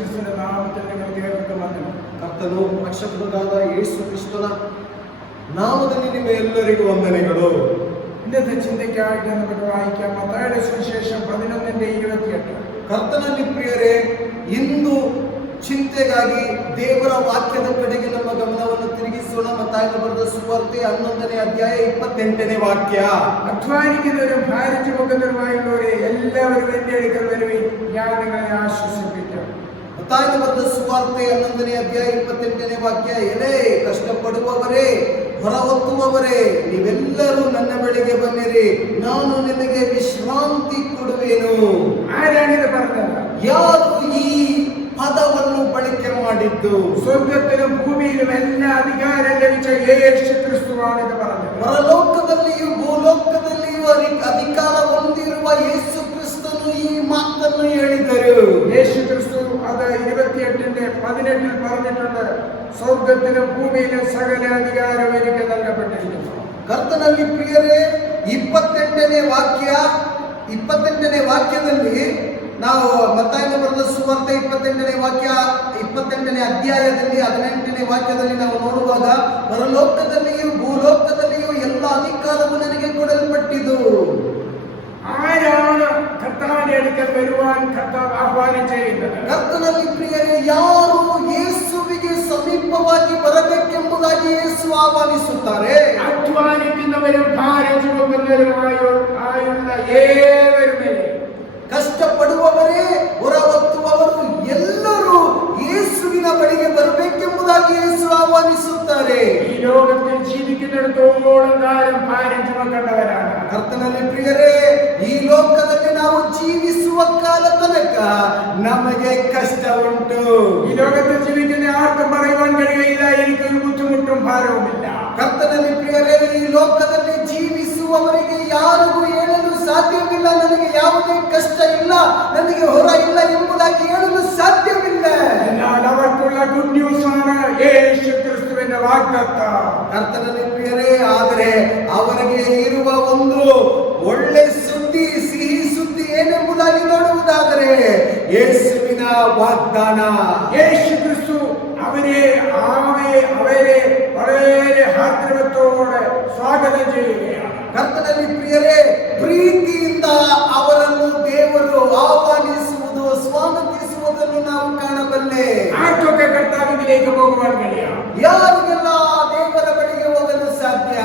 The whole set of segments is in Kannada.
ಕ್ರಿಸ್ತನ ನಾಮದಲ್ಲಿ ನಿಮಗೆ ವಂದನೆ. ಕರ್ತನು ರಕ್ಷಕನಾದ ಯೇಸು ಕ್ರಿಸ್ತನ ನಾಮದಲ್ಲಿ ನಿಮ್ಮೆಲ್ಲರಿಗೂ ವಂದನೆಗಳು. ഇന്നത്തെ ചിന്തയ്ക്കായിട്ട് നമുക്ക് വായിക്കാം മത്തായിയുടെ സുവിശേഷം 11:28. ಕರ್ತನಲ್ಲಿ ಪ್ರಿಯರೇ, ಇಂದು ಚಿಂತೆಗಾಗಿ ದೇವರ ವಾಕ್ಯದ ಕಡೆಗೆ ನಮ್ಮ ಗಮನವನ್ನು ತಿರುಗಿಸೋಣ. ಮತ್ತಾಯನ ಬರೆದ ಸುವಾರ್ತೆ 11ನೇ ಅಧ್ಯಾಯ 28ನೇ ವಾಕ್ಯ. അധ്വാനിക്കുന്നവരും ഭാരം ചുമക്കുന്നവരുമായുള്ളവരെ എല്ലാവരും എന്റെ അടുക്കൽ വരുവിൻ, ഞാൻ നിങ്ങളെ ആശ്വസിപ്പിക്കാം. ಮತ್ತಾಯನ ಬರೆದ ಸುವಾರ್ತೆ 11ನೇ ಅಧ್ಯಾಯ 28ನೇ ವಾಕ್ಯ. ಎಲೇ ಕಷ್ಟಪಡುವವರೇ, ಹೊರ ಹೊತ್ತುವವರೇ, ನೀವೆಲ್ಲರೂ ನನ್ನ ಬಳಿಗೆ ಬನ್ನಿರಿ, ನಾನು ನಿಮಗೆ ವಿಶ್ರಾಂತಿ ಕೊಡುವೆನು. ആരാണിത് പറഞ്ഞത്? ಯಾರು ಈ ಪದವನ್ನು ಬಳಕೆ ಮಾಡಿದ್ದು? സ്വർഗ്ഗത്തിലും ഭൂമിയിലും എല്ലാ അധികാരം ലഭിച്ച യേശു ക്രിസ്തുവാണ് ഇത് പറഞ്ഞത്. ಪರಲೋಕದಲ್ಲಿಯೂ ಭೂಲೋಕದಲ್ಲಿಯೂ ಅಧಿಕಾರ ಹೊಂದಿರುವ ಯೇಸು ಕ್ರಿಸ್ತನು ಈ ಮಾತನ್ನು ಹೇಳಿದರು. യേശു ക്രിസ്തു അത് 28:18 പറഞ്ഞിട്ടുണ്ട്, സ്വർഗ്ഗത്തിലും ഭൂമിയിലും സകല അധികാരം എനിക്ക് നൽകപ്പെട്ടിരിക്കുന്നു. ಕರ್ತನಲ್ಲಿ ಪ್ರಿಯರೇ, 28ನೇ ವಾಕ್ಯದಲ್ಲಿ ನಾವು ಮತ್ತಾಯನ ಬರೆದ ಸುವಾರ್ತೆ 28ನೇ ವಾಕ್ಯ 28ನೇ ಅಧ್ಯಾಯದಲ್ಲಿ 18ನೇ ವಾಕ್ಯದಲ್ಲಿ ನಾವು ನೋಡುವಾಗ, ಪರಲೋಕದಲ್ಲಿಯೂ ಭೂಲೋಕದಲ್ಲಿಯೂ ಎಲ್ಲ ಅಧಿಕಾರವು ನನಗೆ ಕೊಡಲ್ಪಟ್ಟಿದ್ದು. ആരാണ് കർത്താവിന്റെ അടുക്കൽ വരുവാൻ കർത്താവ് ആഹ്വാനം ചെയ്യുന്നത്? ಕರ್ತನಲ್ಲಿ ಪ್ರಿಯರೇ, ಯಾರು ಯೇಸುವಿಗೆ ಸಮೀಪವಾಗಿ ಬರಬೇಕೆಂಬುದಾಗಿ ಯೇಸು ಆಹ್ವಾನಿಸುತ್ತಾರೆ. അധ്വാനിക്കുന്നവരും ഭാരം ചുമക്കുന്നവരുമായുള്ള ഏവരുമേ, ಕಷ್ಟಪಡುವವರೇ, ಹೊರ ಹೊತ್ತುವವರು ಎಲ್ಲರೂ ಯೇಸುವಿನ ಬಳಿಗೆ ಬರಬೇಕೆಂಬುದಾಗಿ ಯೇಸು ಆಹ್ವಾನಿಸುತ್ತಾರೆ. ഈ ലോകത്തിൽ ജീവിക്കുന്നിടത്തോളം കാലം ഭാരം ചുമക്കേണ്ടവരാണ്. ಕರ್ತನಲ್ಲಿ ಪ್ರಿಯರೇ, ಈ ಲೋಕದಲ್ಲಿ ನಾವು ಜೀವಿಸುವ ಕಾಲ ತನಕ ನಮಗೆ ಕಷ್ಟ ಉಂಟು. ഈ ലോകത്തിൽ ജീവിക്കുന്ന ആർക്കും പറയുവാൻ കഴിയില്ല എനിക്കൊരു ബുദ്ധിമുട്ടും ഭാരവുമില്ല. ಕರ್ತನಲ್ಲಿ ಪ್ರಿಯರೇ, ಈ ಲೋಕದಲ್ಲಿ ಜೀವಿಸುವವರಿಗೆ ಯಾರಿಗೂ ಹೇಳಲು ಸಾಧ್ಯವಿಲ್ಲ, ನನಗೆ ಯಾವುದೇ ಕಷ್ಟ ಇಲ್ಲ, ನನಗೆ ಹೊರ ಇಲ್ಲ ಎಂಬುದಾಗಿ ಹೇಳಲು ಸಾಧ್ಯವಿಲ್ಲ. എന്നാൽ അവർക്കുള്ള ഗുഡ് ന്യൂസ് ആണ് യേശു ಕ್ರಿಸ್ತುವಿന്റെ ವಾಗ್ದಾನ. ಕರ್ತನಲ್ಲಿ ಪ್ರಿಯರೇ, ಆದರೆ ಅವರಿಗೆ ಇರುವ ಒಂದು ಒಳ್ಳೆ ಸುದ್ದಿ, ಸಿಹಿ ಸುದ್ದಿ ಏನೆಂಬುದಾಗಿ ನೋಡುವುದಾದರೆ ಯೇಸುವಿನ ವಾಗ್ದಾನ. യേശു ക്രിസ്തു അവരെ വളരെ ആഗ്രഹത്തോടെ സ്വാഗതം ചെയ്യുകയാണ്. ಕರ್ತನಲ್ಲಿ ಪ್ರಿಯರೇ, ಪ್ರೀತಿಯಿಂದ ಅವರನ್ನು ದೇವರು ಆಹ್ವಾನಿಸುವುದು, ಸ್ವಾಗತಿಸುವುದನ್ನು ನಾವು ಕಾಣಬಲ್ಲೆ. ആർക്കൊക്കെ കർത്താവിലേക്ക് പോകുവാൻ കഴിയാം? ಯಾರಿಗೆಲ್ಲ ದೇವರ ಬಳಿಗೆ ಹೋಗಲು ಸಾಧ್ಯ?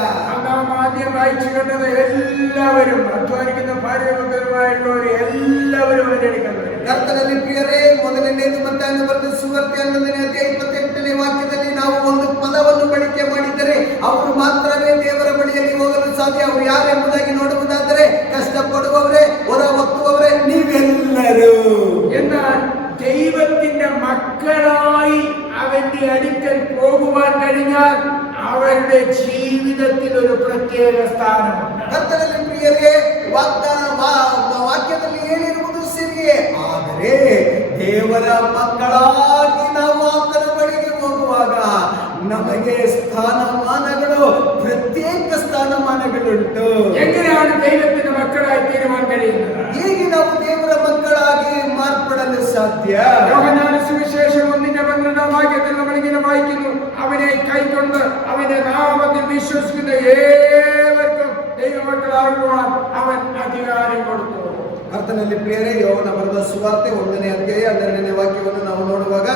നാം ആദ്യം വായിച്ചു കണ്ടത് എല്ലാവരും അധ്വാനിക്കുന്ന ഭാര്യമാരുമായിട്ടുള്ളവർ എല്ലാവരും അവരുടെ അടുക്കൽ വരും. ಕರ್ತನಲ್ಲಿ ಪ್ರಿಯರೇ, ಮೊದಲನೇದು ಮತ್ತಾಯನ ಬರೆದ ಸುವಾರ್ತೆ 11ನೇ ಅಧ್ಯಾಯ 28ನೇ ವಾಕ್ಯದಲ್ಲಿ ನಾವು ಒಂದು ಪದವನ್ನು ಬಳಕೆ ಮಾಡಿದರೆ ಅವರು ಮಾತ್ರವೇ ದೇವರ ಬಳಿಯಲ್ಲಿ ಹೋಗಲು ಸಾಧ್ಯ. ಅವರು ಯಾರೆಂಬುದಾಗಿ ನೋಡುವುದಾದರೆ, കഷ്ടപ്പെടുവവരെ, ಹೊರ ಹೊತ್ತುವವരെ, ನೀವೆಲ್ಲರೂ. എന്നാൽ ദൈവത്തിന്റെ മക്കളായി അവന്റെ അടുക്കൽ പോകുവാൻ കഴിഞ്ഞാൽ അവരുടെ ജീവിതത്തിൽ ഒരു പ്രത്യേക സ്ഥാനമുണ്ട്. ಕರ್ತನಲ್ಲಿ ಪ್ರಿಯರೇ, ವಾಕ್ಯದಲ್ಲಿ ಹೇಳಿರುವುದು ಸರಿಯೇ, ಆದರೆ ದೇವರ ಮಕ್ಕಳಾಗಿ ನಾವು ಆತನ ಬಳಿಗೆ ಹೋಗುವಾಗ ನಮಗೆ ಸ್ಥಾನಮಾನಗಳು, ಪ್ರತ್ಯೇಕ ಸ್ಥಾನಮಾನಗಳುಂಟು. എങ്ങനെയാണ് ദൈവത്തിന്റെ മക്കളായി തീരുവാൻ കഴിയുന്നത്? ಹೇಗೆ ನಾವು ದೇವರ ಮಕ್ಕಳಾಗಿ ಮಾರ್ಪಡಲು ಸಾಧ್ಯ? യോഹന്നാന്റെ സുവിശേഷം 1:12 വാക്യത്തിൽ നമ്മളിങ്ങനെ വായിക്കുന്നു, അവനെ കൈക്കൊണ്ട് അവന്റെ നാമത്തിൽ വിശ്വസിക്കുന്ന ഏവർക്കും ദൈവമക്കളാകുവാൻ അവൻ അധികാരം കൊടുത്തു. ಕರ್ತನಲ್ಲಿ ಪ್ರಿಯರೇ, ಯೋಹನ ಬರೆದ ಸುವಾರ್ತೆ 1ನೇ ಅಧ್ಯಾಯ 12ನೇ ವಾಕ್ಯವನ್ನು ನಾವು ನೋಡುವಾಗ,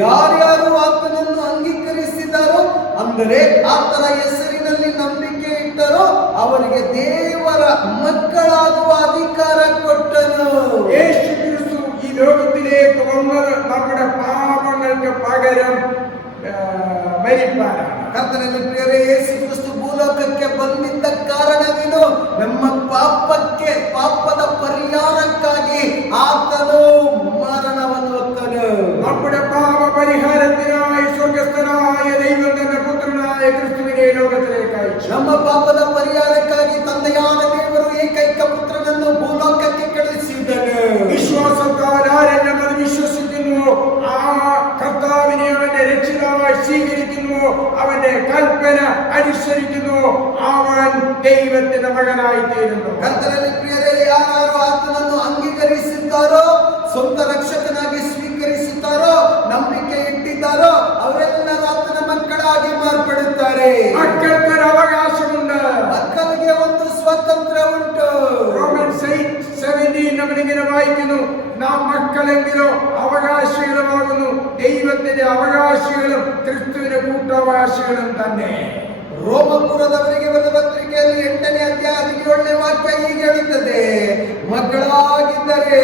ಯಾರ್ಯಾರು ಆತನನ್ನು ಅಂಗೀಕರಿಸಿದಾರೋ, ಅಂದರೆ ಆತನ ಹೆಸರಿನಲ್ಲಿ ನಂಬಿಕೆ ಇಟ್ಟರೋ ಅವರಿಗೆ ದೇವರ ಮಕ್ಕಳಾಗುವ ಅಧಿಕಾರ ಕೊಟ್ಟನು. യേശു ക്രിസ്തു ഈ ലോകത്തിലേക്ക് വന്നത് നമ്മുടെ പാപങ്ങൾക്ക് പകരം മരിപ്പാനാണ്. ಕರ್ತನಲ್ಲಿ ಪ್ರಿಯರೇ, ಯೇಸು ಕ್ರಿಸ್ತು ಭೂಲೋಕಕ್ಕೆ ಬಂದಿದ್ದ ಕಾರಣವೇನು? ನಮ್ಮ ಪಾಪದ ಪರಿಹಾರಕ್ಕಾಗಿ ಆತನು ಮರಣವನ್ನು ಹೊತ್ತನು. നമ്മുടെ പാപ പരിഹാരത്തിനായി സ്വർഗ്ഗസ്ഥനായ ദൈവം തന്റെ പുത്രനായ ക്രിസ്തുവിനെ ലോകത്തിലേക്ക് അയച്ചു. ನಮ್ಮ ಪಾಪದ ಪರಿಹಾರಕ್ಕಾಗಿ ತಂದೆಯಾದ ದೇವರು ಏಕೈಕ ಪುತ್ರನನ್ನು ಭೂಲೋಕಕ್ಕೆ ಕಳುಹಿಸಿದನು. വിശ്വാസത്താൽ ആരെന്നത് വിശ്വസിക്കുന്നു, ആ കർത്താവിനെ അവന്റെ രക്ഷിതാവായി സ്വീകരിക്കുന്നു, അവന്റെ കൽപ്പന അനുസരിക്കുന്നു, അവൻ ദൈവത്തിന്റെ മകനായി തീരുന്നു. ಕರ್ತನಲ್ಲಿ ಪ್ರಿಯರೇ, ಯಾರು ಆತನನ್ನು ಅಂಗೀಕರಿಸುತ್ತಾರೋ, ಸ್ವಂತ ರಕ್ಷಕನಾಗಿ ಸ್ವೀಕರಿಸುತ್ತಾರೋ വായിക്കുന്നു, നാം മക്കളെങ്കിലോ അവകാശികളുമാകുന്നു. ദൈവത്തിന്റെ അവകാശികളും ക്രിസ്തുവിന്റെ കൂട്ടവകാശികളും തന്നെ. ರೋಮಪುರದವರಿಗೆ ಬರೆದ ಪತ್ರಿಕೆಯಲ್ಲಿ 8ನೇ ಅಧ್ಯಾಯ 17ನೇ ವಾಕ್ಯ ಹೀಗೆ ಹೇಳುತ್ತದೆ, ಮಕ್ಕಳಾಗಿದ್ದರೆ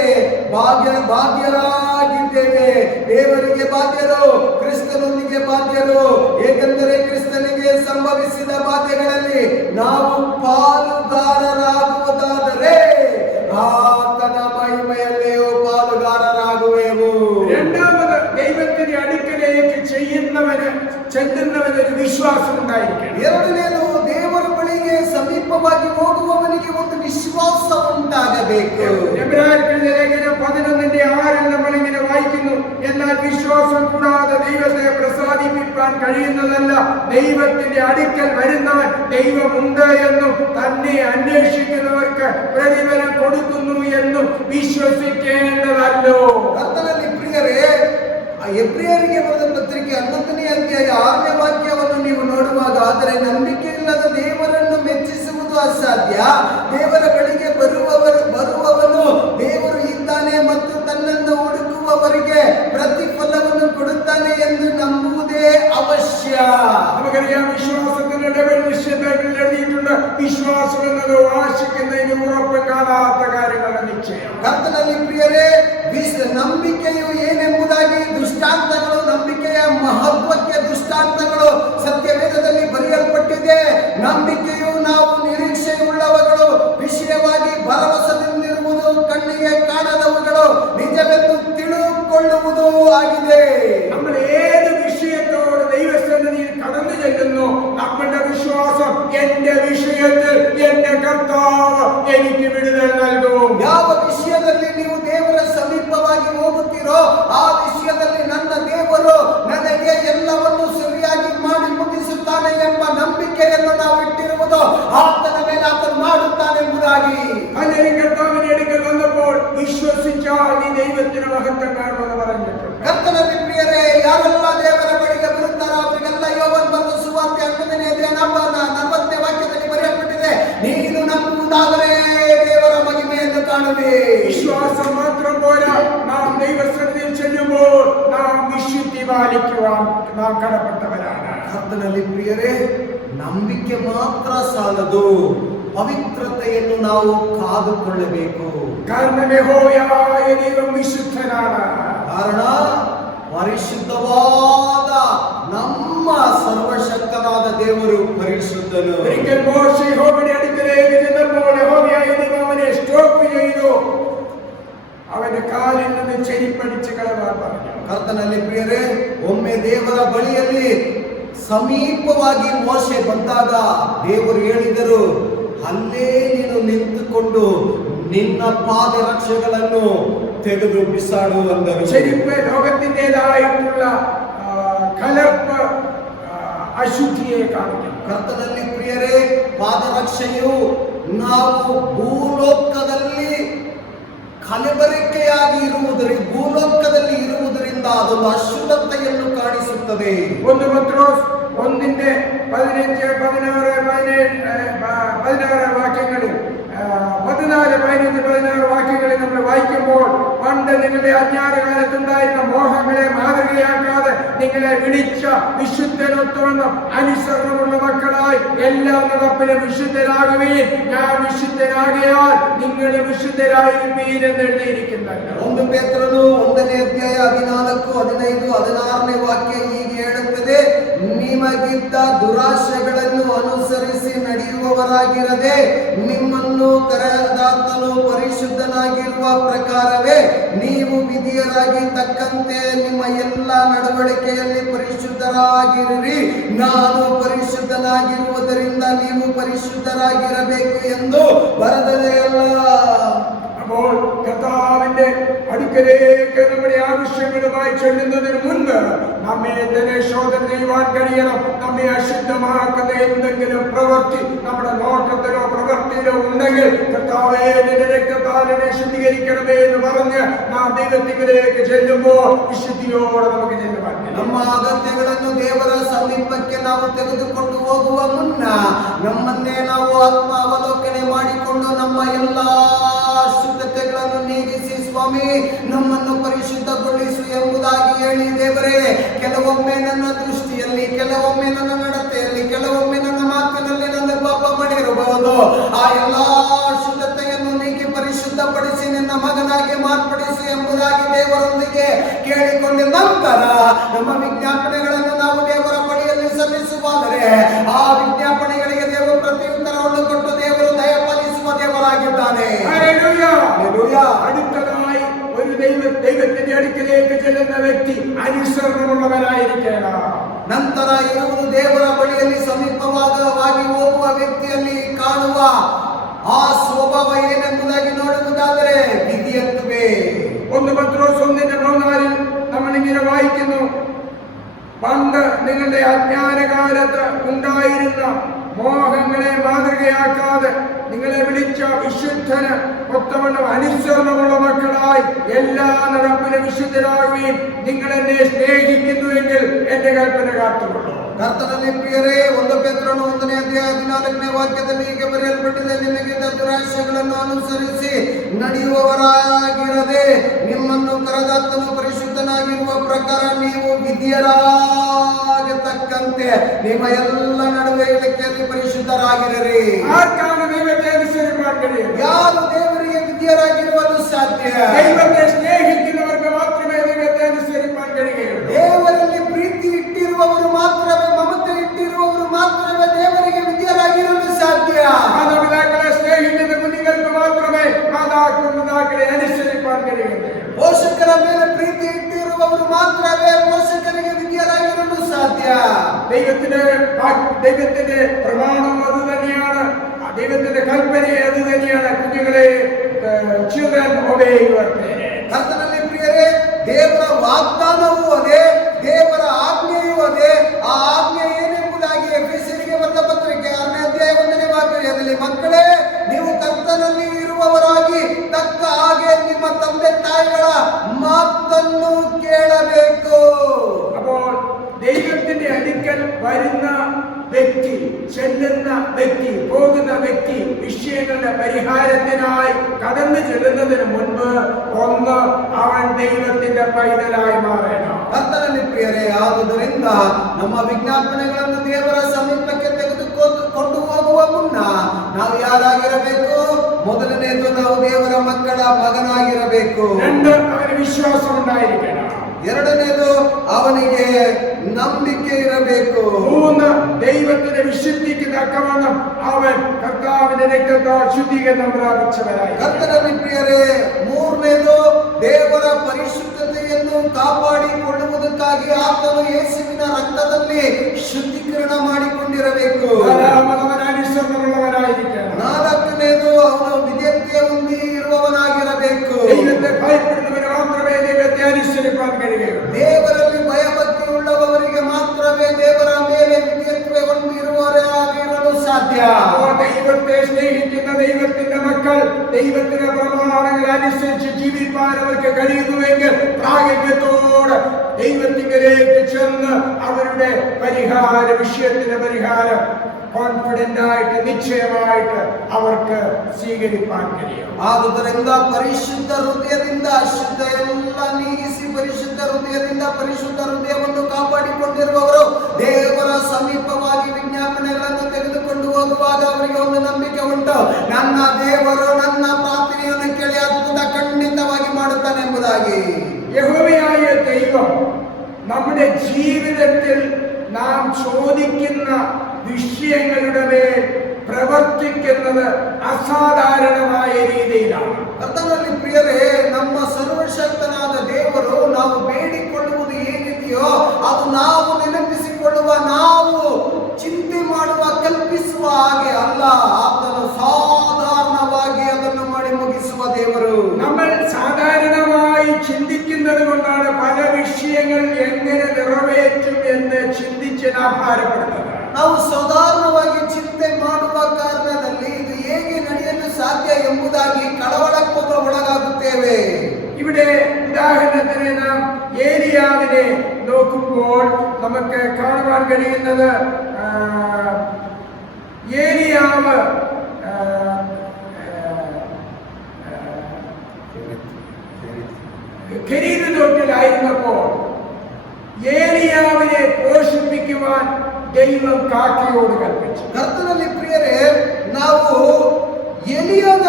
ಭಾಗ್ಯರಾಗಿದ್ದೇವೆ, ದೇವರಿಗೆ ಬಾಧ್ಯರು, ಕ್ರಿಸ್ತನೊಂದಿಗೆ ಬಾಧ್ಯರು, ಏಕೆಂದರೆ ಕ್ರಿಸ್ತನಿಗೆ ಸಂಭವಿಸಿದ ಬಾಧ್ಯೆಗಳಲ್ಲಿ ನಾವು ಪಾಲುಗಾರರಾಗುವುದಾದರೆ ಆತನ ಮಹಿಮೆಯಲ್ಲಿಯೂ ಪಾಲುಗಾರರಾಗುವೆವು. രണ്ടാമത് ദൈവത്തിന്റെ അടുക്കലേക്ക് ചെല്ലുന്നവന് ഒരു വിശ്വാസം ഉണ്ടായിരിക്കണം. ಎರಡನೇದು, ದೇವರ ಬಳಿಗೆ ಸಮೀಪವಾಗಿ ಹೋಗುವವನಿಗೆ ಒಂದು ವಿಶ್ವಾಸ ಉಂಟಾಗಬೇಕು. എബ്രായർക്കെഴുതിയ ലേഖനം 11:6 നമ്മളിങ്ങനെ വായിക്കുന്നു, എന്നാൽ വിശ്വാസം കൂടാതെ ദൈവത്തെ പ്രസാദിപ്പിക്കാൻ കഴിയുന്നതല്ല. ദൈവത്തിന്റെ അടുക്കൽ വരുന്നവൻ ദൈവമുണ്ട് എന്നും തന്നെ അന്വേഷിക്കുന്നവർക്ക് പ്രതിഫലം കൊടുക്കുന്നു എന്നും വിശ്വസിക്കേണ്ടതല്ലോ. ಕರ್ತನಲ್ಲಿ ಪ್ರಿಯರೇ, ಎಬ್ರಿಯರಿಗೆ ಬರೆದ ಪತ್ರಿಕೆ 11ನೇ ಅಧ್ಯಾಯ 6ನೇ ವಾಕ್ಯವನ್ನು ನೀವು ನೋಡುವಾಗ, ಆದರೆ ನಂಬಿಕೆ ಇಲ್ಲದ ದೇವರನ್ನು ಮೆಚ್ಚಿಸುವುದು ಅಸಾಧ್ಯ. ದೇವರ ಬಳಿಗೆ ಬರುವವನು ದೇವರು ಇದ್ದಾನೆ ಮತ್ತು ತನ್ನನ್ನು ಹುಡುಕುವವರಿಗೆ ಪ್ರತಿಫಲವನ್ನು ಕೊಡುತ್ತಾನೆ ಎಂದು ನಂಬುವುದೇ ಅವಶ್ಯ. നമുക്കറിയാം, വിശ്വാസത്തിന്റെ നിശ്ചയത്തിൽ എഴുതിയിട്ടുണ്ട്, വിശ്വാസം എന്നത് ആശിക്കുന്നതിന് ഉറപ്പ് കാണാത്ത കാര്യങ്ങളുടെ നിശ്ചയം. ಕರ್ತನಲ್ಲಿ ಪ್ರಿಯರೇ, ನಂಬಿಕೆಯು ಏನೆಂಬುದಾಗಿ ದೃಷ್ಟಾಂತಗಳು, ನಂಬಿಕೆಯ ಮಹತ್ವಕ್ಕೆ ದೃಷ್ಟಾಂತಗಳು ಸತ್ಯವೇದದಲ್ಲಿ ಬರೆಯಲ್ಪಟ್ಟಿದೆ. ನಂಬಿಕೆಯು ನಾವು ನಿರೀಕ್ಷೆಯುಳ್ಳವುಗಳು, ವಿಷಯವಾಗಿ ಭರವಸೆಯಿಂದಿರುವುದು, ಕಣ್ಣಿಗೆ ಕಾಣದವುಗಳು, ನಿಜವೆಂದು ತಿಳಿದುಕೊಳ್ಳುವುದು ಆಗಿದೆ. നമ്മൾ ഏത് വിഷയത്തോട് ദൈവസന്നിധിയിൽ കടന്നു ചെല്ലുന്നു, നമ്മുടെ വിശ്വാസം എന്റെ വിഷയത്തിൽ എന്റെ കർത്താവ് എനിക്ക് വിടുതൽ നൽകും. ಯಾವ ವಿಷಯದಲ್ಲಿ ನೀವು ದೇವರ ಸಮೀಪವಾಗಿ ಹೋಗುತ್ತೀರೋ ಆ ವಿಷಯದಲ್ಲಿ ನನ್ನ ದೇವರು ನನಗೆ ಎಲ್ಲವನ್ನು ಸರಿಯಾಗಿ ಮಾಡಿ ಮುಗಿಸುತ್ತಾನೆ ಎಂಬ ನಂಬಿಕೆಯನ್ನು ನಾವು ಇಟ್ಟಿರುವುದು ಆತನ ಮೇಲೆ ಆತನು ಮಾಡುತ್ತಾನೆ ಎಂಬುದಾಗಿ. അങ്ങനെ കർത്താവിന്റെ അടുക്കൽ വന്നപ്പോൾ വിശ്വസിച്ചാൽ നീ ദൈവത്തിന് മഹത്വം കാണുമെന്ന് പറഞ്ഞിട്ടുണ്ട്. ಕರ್ತನಲ್ಲಿ ಪ್ರಿಯರೇ, ಯಾರೆಲ್ಲ ದೇವರ ಬಳಿಗೆ ಬರುತ್ತಾರೋ ಅವರಿಗೆಲ್ಲ ಯೋಬನ ಬರೆದ ಸುವಾರ್ತೆ 11ನೇ ಅಧ್ಯಾಯ 40ನೇ ವಾಕ್ಯದಲ್ಲಿ ಬರೆಯಲ್ಪಟ್ಟಿದೆ, ನೀನು ನಂಬುವುದಾದರೆ ದೇವರ ಮಹಿಮೆಯನ್ನು ಕಾಣುವೆ. വിശ്വാസം മാത്രം പോരാ, നാം ദൈവസന്നിധിയിൽ ചെല്ലുമ്പോൾ നാം വിശുദ്ധി പാലിക്കുവാൻ നാം കടപ്പെട്ടവരാണ്. ಕರ್ತನಲ್ಲಿ ಪ್ರಿಯರೇ, ನಂಬಿಕೆ ಮಾತ್ರ ಸಾಲದು, ಪವಿತ್ರತೆಯನ್ನು ನಾವು ಕಾದುಕೊಳ್ಳಬೇಕು. കാരണം യഹോവയായ ദൈവം വിശുദ്ധനാണ്. ಕಾರಣ ಪರಿಶುದ್ಧವಾದ ನಮ್ಮ ಸರ್ವಶಕ್ತನಾದ ದೇವರು ಪರಿಶುದ್ಧನು. ഒരിക്കൽ മോശെ യഹോവയുടെ അടുക്കലേക്ക് ചെന്നപ്പോൾ യഹോവയായ ദൈവം അവനെ സ്റ്റോപ്പ് ചെയ്തു, അവന്റെ കാലിൽ നിന്ന് ചെരിപ്പടിച്ച് കളവാൻ പറഞ്ഞു. ಕರ್ತನಲ್ಲಿ ಪ್ರಿಯರೇ, ಒಮ್ಮೆ ದೇವರ ಬಳಿಯಲ್ಲಿ ಸಮೀಪವಾಗಿ ಮೋಶೆ ಬಂದಾಗ ದೇವರು ಹೇಳಿದರು, ಅಲ್ಲೇ ನೀನು ನಿಂತುಕೊಂಡು ನಿನ್ನ ಪಾದರಕ್ಷೆಗಳನ್ನು ತೆಗೆದು ಬಿಸಾಡು ಅಂದರು. ചെരിപ്പ് ലോകത്തിൻ്റെതായിട്ടുള്ള കലർപ്പ് ಅಶುದ್ಧಿಯೇ ಕಾಣಿക്കുന്നു. ಕರ್ತನಲ್ಲಿ ಪ್ರಿಯರೇ, ಪಾದರಕ್ಷೆಯು ನಾವು ಭೂಲೋಕದಲ್ಲಿ ಕಲಬೆರಕೆಯಾಗಿ ಭೂಲೋಕದಲ್ಲಿ ಇರುವುದರಿಂದ ಅದೊಂದು ಅಶುದ್ಧತೆಯನ್ನು ಕಾಣಿಸುತ್ತದೆ. 1 ಪತ್ರೋಸ್ 1:15-16 വാക്യങ്ങളിൽ 14-15-16 വാക്യങ്ങളിൽ നമ്മൾ വായിക്കുമ്പോൾ, പണ്ട് നിങ്ങളുടെ അജ്ഞാനകാലത്തുണ്ടായിരുന്ന മോഹങ്ങളെ മാതൃകയാക്കാതെ നിങ്ങളെ വിളിച്ച വിശുദ്ധനൊത്തവണ്ണം അനുസരണമുള്ള മക്കളായി എല്ലാ നടപ്പിലും വിശുദ്ധരാകുകയും ഞാൻ വിശുദ്ധരാകയാൽ നിങ്ങൾ വിശുദ്ധരായിരിപ്പീൻ എന്ന് എഴുതിയിരിക്കുന്നല്ലോ. 1 ಪೇತ್ರನು 1ನೇ ಅಧ್ಯಾಯ 14-15-16ನೇ ವಾಕ್ಯ ಹೀಗೆ ಹೇಳುತ್ತದೆ, ನಿಮಗಿದ್ದ ದುರಾಶೆಗಳನ್ನು ಅನುಸರಿಸಿ ನಡೆಯುವವರಾಗಿರದೆ ನಿಮ್ಮನ್ನು ಕರೆದಾತನು ಪರಿಶುದ್ಧನಾಗಿರುವ ಪ್ರಕಾರವೇ ನೀವು ವಿಧಿಯರಾಗಿ ತಕ್ಕಂತೆ ನಿಮ್ಮ ಎಲ್ಲ ನಡವಳಿಕೆಯಲ್ಲಿ ಪರಿಶುದ್ಧರಾಗಿರಿ. ನಾನು ಪರಿಶುದ್ಧನಾಗಿರುವುದರಿಂದ ನೀವು ಪರಿಶುದ್ಧರಾಗಿರಬೇಕು ಎಂದು ಬರೆದದೆಯಲ್ಲ. അപ്പോൾ കർത്താവിന്റെ അടുക്കലേക്ക് നമ്മുടെ ആവശ്യങ്ങളുമായി ചെല്ലുന്നതിന് മുൻപ് നമ്മെ തന്നെ ശോധന ചെയ്യുവാൻ കഴിയണം. നമ്മെ അശുദ്ധമാക്കുന്ന എന്തെങ്കിലും പ്രവൃത്തി നമ്മുടെ നോട്ടത്തിലോ പ്രവൃത്തിയിലോ ഉണ്ടെങ്കിൽ കർത്താവേ നിന്റെ രക്തത്താൽ എന്നെ ശുദ്ധീകരിക്കണമേ എന്ന് പറഞ്ഞ് നാം ദൈവത്തിലേക്ക് ചെല്ലുമ്പോൾ വിശുദ്ധിയോടെ നമുക്ക് ചെല്ലുവാൻ ನಮ್ಮ ಅಗತ್ಯಗಳನ್ನು ದೇವರ ಸಮೀಪಕ್ಕೆ ನಾವು ತೆಗೆದುಕೊಂಡು ಹೋಗುವ ಮುನ್ನ ನಮ್ಮನ್ನೇ ನಾವು ಆತ್ಮ ಅವಲೋಕನೆ ಮಾಡಿಕೊಂಡು ನಮ್ಮ ಎಲ್ಲಾ ಶುದ್ಧತೆ ಅಶುದ್ಧತೆಗಳನ್ನು ನೀಗಿಸಿ ಸ್ವಾಮಿ ನಮ್ಮನ್ನು ಪರಿಶುದ್ಧಗೊಳಿಸು ಎಂಬುದಾಗಿ ಹೇಳಿ ದೇವರೇ, ಕೆಲವೊಮ್ಮೆ ನನ್ನ ದೃಷ್ಟಿಯಲ್ಲಿ, ಕೆಲವೊಮ್ಮೆ ನನ್ನ ನಡತೆಯಲ್ಲಿ, ಕೆಲವೊಮ್ಮೆ ನನ್ನ ಮಾತಿನಲ್ಲಿ ನನ್ನ ಪಾಪ ಮಾಡಿರಬಹುದು. ಆ ಎಲ್ಲಾ ಅಶುದ್ಧತೆಯನ್ನು ನೀಗಿ ಪರಿಶುದ್ಧಪಡಿಸಿ ನಿನ್ನ ಮಗನಾಗಿ ಮಾರ್ಪಡಿಸಿ ಎಂಬುದಾಗಿ ದೇವರೊಂದಿಗೆ ಕೇಳಿಕೊಂಡ ನಂತರ ನಮ್ಮ ವಿಜ್ಞಾಪನೆಗಳನ್ನು ನಾವು ದೇವರ ಬಳಿಯಲ್ಲಿ ಸಲ್ಲಿಸುವಾದರೆ ಆ ವಿಜ್ಞಾಪನೆಗಳಿಗೆ ದೇವರು ಪ್ರತ್ಯುತ್ತರವನ್ನು ಕೊಟ್ಟು ದೇವರು ದಯಪಾಲಿಸುವ ದೇವರಾಗಿದ್ದಾನೆ. അടുത്തതായി ഒരു ദൈവത്തിന്റെ അടുക്കലേക്ക് ചെല്ലുന്ന വ്യക്തി അനുസരണമുള്ളവനായിരിക്കണം. ನಂತರ ಇರುವುದು ದೇವರ ಬಳಿಯಲ್ಲಿ ಸಮೀಪವಾಗಿ ಹೋಗುವ ವ್ಯಕ್ತಿಯಲ್ಲಿ ಕಾಣುವ ಆ ಸ್ವಭಾವ ಏನೆಂಬುದಾಗಿ ನೋಡುವುದಾದರೆ ವಿಧಿಯತ್ವೇ. 1 പത്രോസ് 1:14 നമ്മളിങ്ങനെ വായിക്കുന്നു, പണ്ട് നിങ്ങളുടെ അജ്ഞാനകാലത്ത് ഉണ്ടായിരുന്ന മോഹങ്ങളെ മാതൃകയാക്കാതെ നിങ്ങളെ വിളിച്ച വിശുദ്ധന് ഒത്തവണ്ണം അനുസരണമുള്ള മക്കളായി എല്ലാ നടപ്പിലും വിശുദ്ധരാകുകയും നിങ്ങൾ എന്നെ സ്നേഹിക്കുന്നുവെങ്കിൽ എന്റെ കൽപ്പന കാത്തുകൊള്ളു. ಕರ್ತನಲ್ಲಿ ಪ್ರಿಯರೇ, 1 ಪೇತ್ರನು 1ನೇ ಅಧ್ಯಾಯ 14ನೇ ವಾಕ್ಯದಲ್ಲಿ ಹೀಗೆ ಬರೆಯಲ್ಪಟ್ಟಿದೆ, ನಿಮಗೆ ದುರಾಶೆಗಳನ್ನು ಅನುಸರಿಸಿ ನಡೆಯುವವರಾಗಿರದೆ ನಿಮ್ಮನ್ನು ಕರೆದಾತನು ಪರಿಶುದ್ಧನಾಗಿರುವ ಪ್ರಕಾರ ನೀವು ವಿಧಿಯರಾಗತಕ್ಕಂತೆ ನಿಮ್ಮ ಎಲ್ಲ ನಡುವೆ ಇಳಕೆಯಲ್ಲಿ ಪರಿಶುದ್ಧರಾಗಿರರಿ. ಯಾರು ದೇವರಿಗೆ ವಿಧಿಯರಾಗಿರುವಲು ಸಾಧ್ಯ? ದೈವത്തെ ಸ್ನೇಹಿക്കുന്നവർക്ക് മാത്രമേ ദൈവത്തെ അനുസരിക്കാൻ കഴിയൂ. ದೇವರಲ್ಲಿ ಪ್ರೀತಿ ಇಟ್ಟಿರುವವರು ಮಾತ್ರವೇ, ಮಮತೆ ಇಟ್ಟಿರುವವರು ಮಾತ್ರವೇ ದೇವರಿಗೆ ವಿಧಿಯರಾಗಿರಲು ಸಾಧ್ಯ. മാതാപിതാക്കളെ സ്നേഹിക്കുന്ന കുഞ്ഞുങ്ങൾക്ക് മാത്രമേ മാതാപിതാക്കളെ അനുസരിക്കാൻ കഴിയൂ. ಪೋಷಕರ ಮೇಲೆ ಪ್ರೀತಿ ಇಟ್ಟಿರುವವರು ಮಾತ್ರವೇ ಪೋಷಕರಿಗೆ ವಿಧಿಯರಾಗಿರಲು ಸಾಧ್ಯ. ദൈവത്തിന്റെ പ്രമാണം അത് തന്നെയാണ്, ദൈവത്തിന്റെ കൽപ്പനയെ അത് തന്നെയാണ്. കുഞ്ഞുങ്ങളെ children obey your parents. ಕರ್ತನಲ್ಲಿ ಪ್ರಿಯರೇ, ದೇವರ ವಾಗ್ದಾನವೂ ಅದೇ, ದೇವರ ಆಜ್ಞೆಯೂ ಅದೇ. ಆ ಆಜ್ಞೆ ಏನೆಂಬುದಾಗಿ ಎಫೆಸರಿಗೆ ಬರೆದ ಪತ್ರಿಕೆ 6ನೇ ಅಧ್ಯಾಯ 1ನೇ ವಾಕ್ಯದಲ್ಲಿ, ಮಕ್ಕಳೇ ನೀವು ಕರ್ತನಲ್ಲಿ ಇರುವವರಾಗಿ ತಕ್ಕ ಹಾಗೆ ನಿಮ್ಮ ತಂದೆ ತಾಯಿಗಳ മാത്തന്നു കേളಬೇಕು. അപ്പോൾ ദൈവത്തിന്റെ അടുക്കൽ വരുന്ന വ്യക്തി, ചെല്ലുന്ന വ്യക്തി, പോകുന്ന വ്യക്തി വിഷയങ്ങളുടെ പരിഹാരത്തിനായി കടന്നു ചെല്ലുന്നതിന് മുൻപ് ഒന്ന് അവൻ ദൈവത്തിന്റെ പൈതലായി മാറണം. ಕರ್ತನಲ್ಲಿ ಪ್ರಿಯರೇ, ಆದುದರಿಂದ ನಮ್ಮ ವಿಜ್ಞಾಪನೆಗಳನ್ನು ದೇವರ ಸಮೀಪಕ್ಕೆ ತೆಗೆದುಕೊಂಡು ಹೋಗುವ ಮುನ್ನ ನಾವು ಯಾರಾಗಿರಬೇಕು? ಮೊದಲನೇದು ನಾವು ದೇವರ ಮಕ್ಕಳ ಮಗನಾಗಿರಬೇಕು. ಅವನ ವಿಶ್ವಾಸ ಉಂಟಾയിരിക്കണം. ಎರಡನೇದು ಅವನಿಗೆ ನಂಬಿಕೆ ಇರಬೇಕು. ദൈവത്തിന്റെ വിശുദ്ധിക്ക് തക്കവണ്ണം അവൻ കർത്താവിന്റെ രക്തത്താൽ ശുദ്ധീകരണം പ്രാപിച്ചവനായി. ಕರ್ತನಲ್ಲಿ ಪ್ರಿಯರೇ, ಮೂರನೇದು ದೇವರ ಪರಿಶುದ್ಧತೆಯನ್ನು ಕಾಪಾಡಿಕೊಳ್ಳುವುದಕ್ಕಾಗಿ ಆತನು ಯೇಸುವಿನ ರಕ್ತದಲ್ಲಿ ಶುದ್ಧೀಕರಣ ಮಾಡಿಕೊಂಡಿರಬೇಕು. ನಾಲ್ಕನೇದು ಅವನು ವಿಧೇಯತೆ ಹೊಂದಿ ಇರುವವನಾಗಿರಬೇಕು. ദൈവത്തെ ഭയപ്പെടുന്നവന് മാത്രമേ ദൈവത്തെ അനുസരിക്കാൻ കഴിയൂ. ದೇವರಲ್ಲಿ ಭಯಭಕ್ತಿ ಉಳ್ಳವರಿಗೆ ಮಾತ್ರವೇ ದೇವರ ಮೇಲೆ ವಿಧೇಯತೆ ಹೊಂದಿರುವವರಾಗಿರಲು ಸಾಧ್ಯ. ദൈവത്തെ സ്നേഹിക്കുന്ന ദൈവത്തിന്റെ മക്കൾ ദൈവത്തിന്റെ പ്രമാണങ്ങൾ അനുസരിച്ച് ജീവിക്കാൻ അവർക്ക് കഴിയുന്നുവെങ്കിൽ പ്രാഗല്യത്തോടെ ദൈവത്തിലേക്ക് ചെന്ന് അവരുടെ വിഷയത്തിന്റെ പരിഹാരം ಕಾನ್ಫಿಡೆಂಟ್ ಆയിട്ട് ನಿಶ್ಚಯವಾയിട്ട് ಅವർക്ക് ಸ್ವೀಕರಿക്കാൻ കഴിയും. ಆದುದರಿಂದ ಪರಿಶುದ್ಧ ಹೃದಯದಿಂದ ಅಶುದ್ಧ ಎಲ್ಲ ನೀಗಿಸಿ ಪರಿಶುದ್ಧ ಹೃದಯದಿಂದ ಪರಿಶುದ್ಧ ಹೃದಯವನ್ನು ಕಾಪಾಡಿಕೊಂಡಿರುವವರು ದೇವರ ಸಮೀಪವಾಗಿ ವಿಜ್ಞಾಪನೆಗಳನ್ನು ತೆಗೆದುಕೊಂಡು ಹೋಗುವಾಗ ಅವರಿಗೆ ಒಂದು ನಂಬಿಕೆ ಉಂಟು, ನನ್ನ ದೇವರು ನನ್ನ ಪ್ರಾರ್ಥನೆಯನ್ನು ಕೇಳಿ ಅದ್ಭುತ ಖಂಡಿತವಾಗಿ ಮಾಡುತ್ತಾನೆ ಎಂಬುದಾಗಿ. യഹോവയായ ദൈവം നമ്മുടെ ജീവിതത്തിൽ നാം ചോദിക്കുന്ന വിഷയങ്ങളുടെ മേൽ പ്രവർത്തിക്കുന്നത് അസാധാരണമായ രീതിയിലാണ്. ಕರ್ತನಲ್ಲಿ ಪ್ರಿಯರೇ, ನಮ್ಮ ಸರ್ವಶಕ್ತನಾದ ದೇವರು ನಾವು ಬೇಡಿಕೊಳ್ಳುವುದು ಏನಿದೆಯೋ ಅದು ನಾವು ನೆನಪಿಸಿಕೊಳ್ಳುವ, ನಾವು ಚಿಂತೆ ಮಾಡುವ, ಕಲ್ಪಿಸುವ ಹಾಗೆ ಅಲ್ಲ. ಆತನು ಸಾಧಾರಣವಾಗಿ ಅದನ್ನು ಮಾಡಿ ಮುಗಿಸುವ ದೇವರು. നമ്മൾ സാധാരണമായി ചിന്തിക്കുന്നത് കൊണ്ടാണ് പല വിഷയങ്ങൾ എങ്ങനെ നിറവേറ്റും എന്ന് ചിന്തിച്ച് നാം ഭാരപ്പെടുന്നത്. ನಾವು ಸಾಧಾರಣವಾಗಿ ಚಿಂತೆ ಮಾಡುವ ಕಾರಣದಲ್ಲಿ ಇದು ಹೇಗೆ ನಡೆಯಲು ಸಾಧ್ಯ ಎಂಬುದಾಗಿ ಕಳವಳಕ್ಕೆ ಒಳಗಾಗುತ್ತೇವೆ. ഇവിടെ ഉദാഹരണത്തിന് നാം ഏലിയാവിനെ നോക്കുമ്പോൾ നമുക്ക് കാണുവാൻ കഴിയുന്നത്, ഏലിയാവ് കെരീത് തോട്ടിലായിരുന്നപ്പോൾ ഏലിയാവിനെ പോഷിപ്പിക്കുവാൻ ദൈവം കാക്കയോട് കൽപ്പിച്ചു. ಕರ್ತನಲ್ಲಿ ಪ್ರಿಯರೇ, ನಾವು ಎಲಿಯನ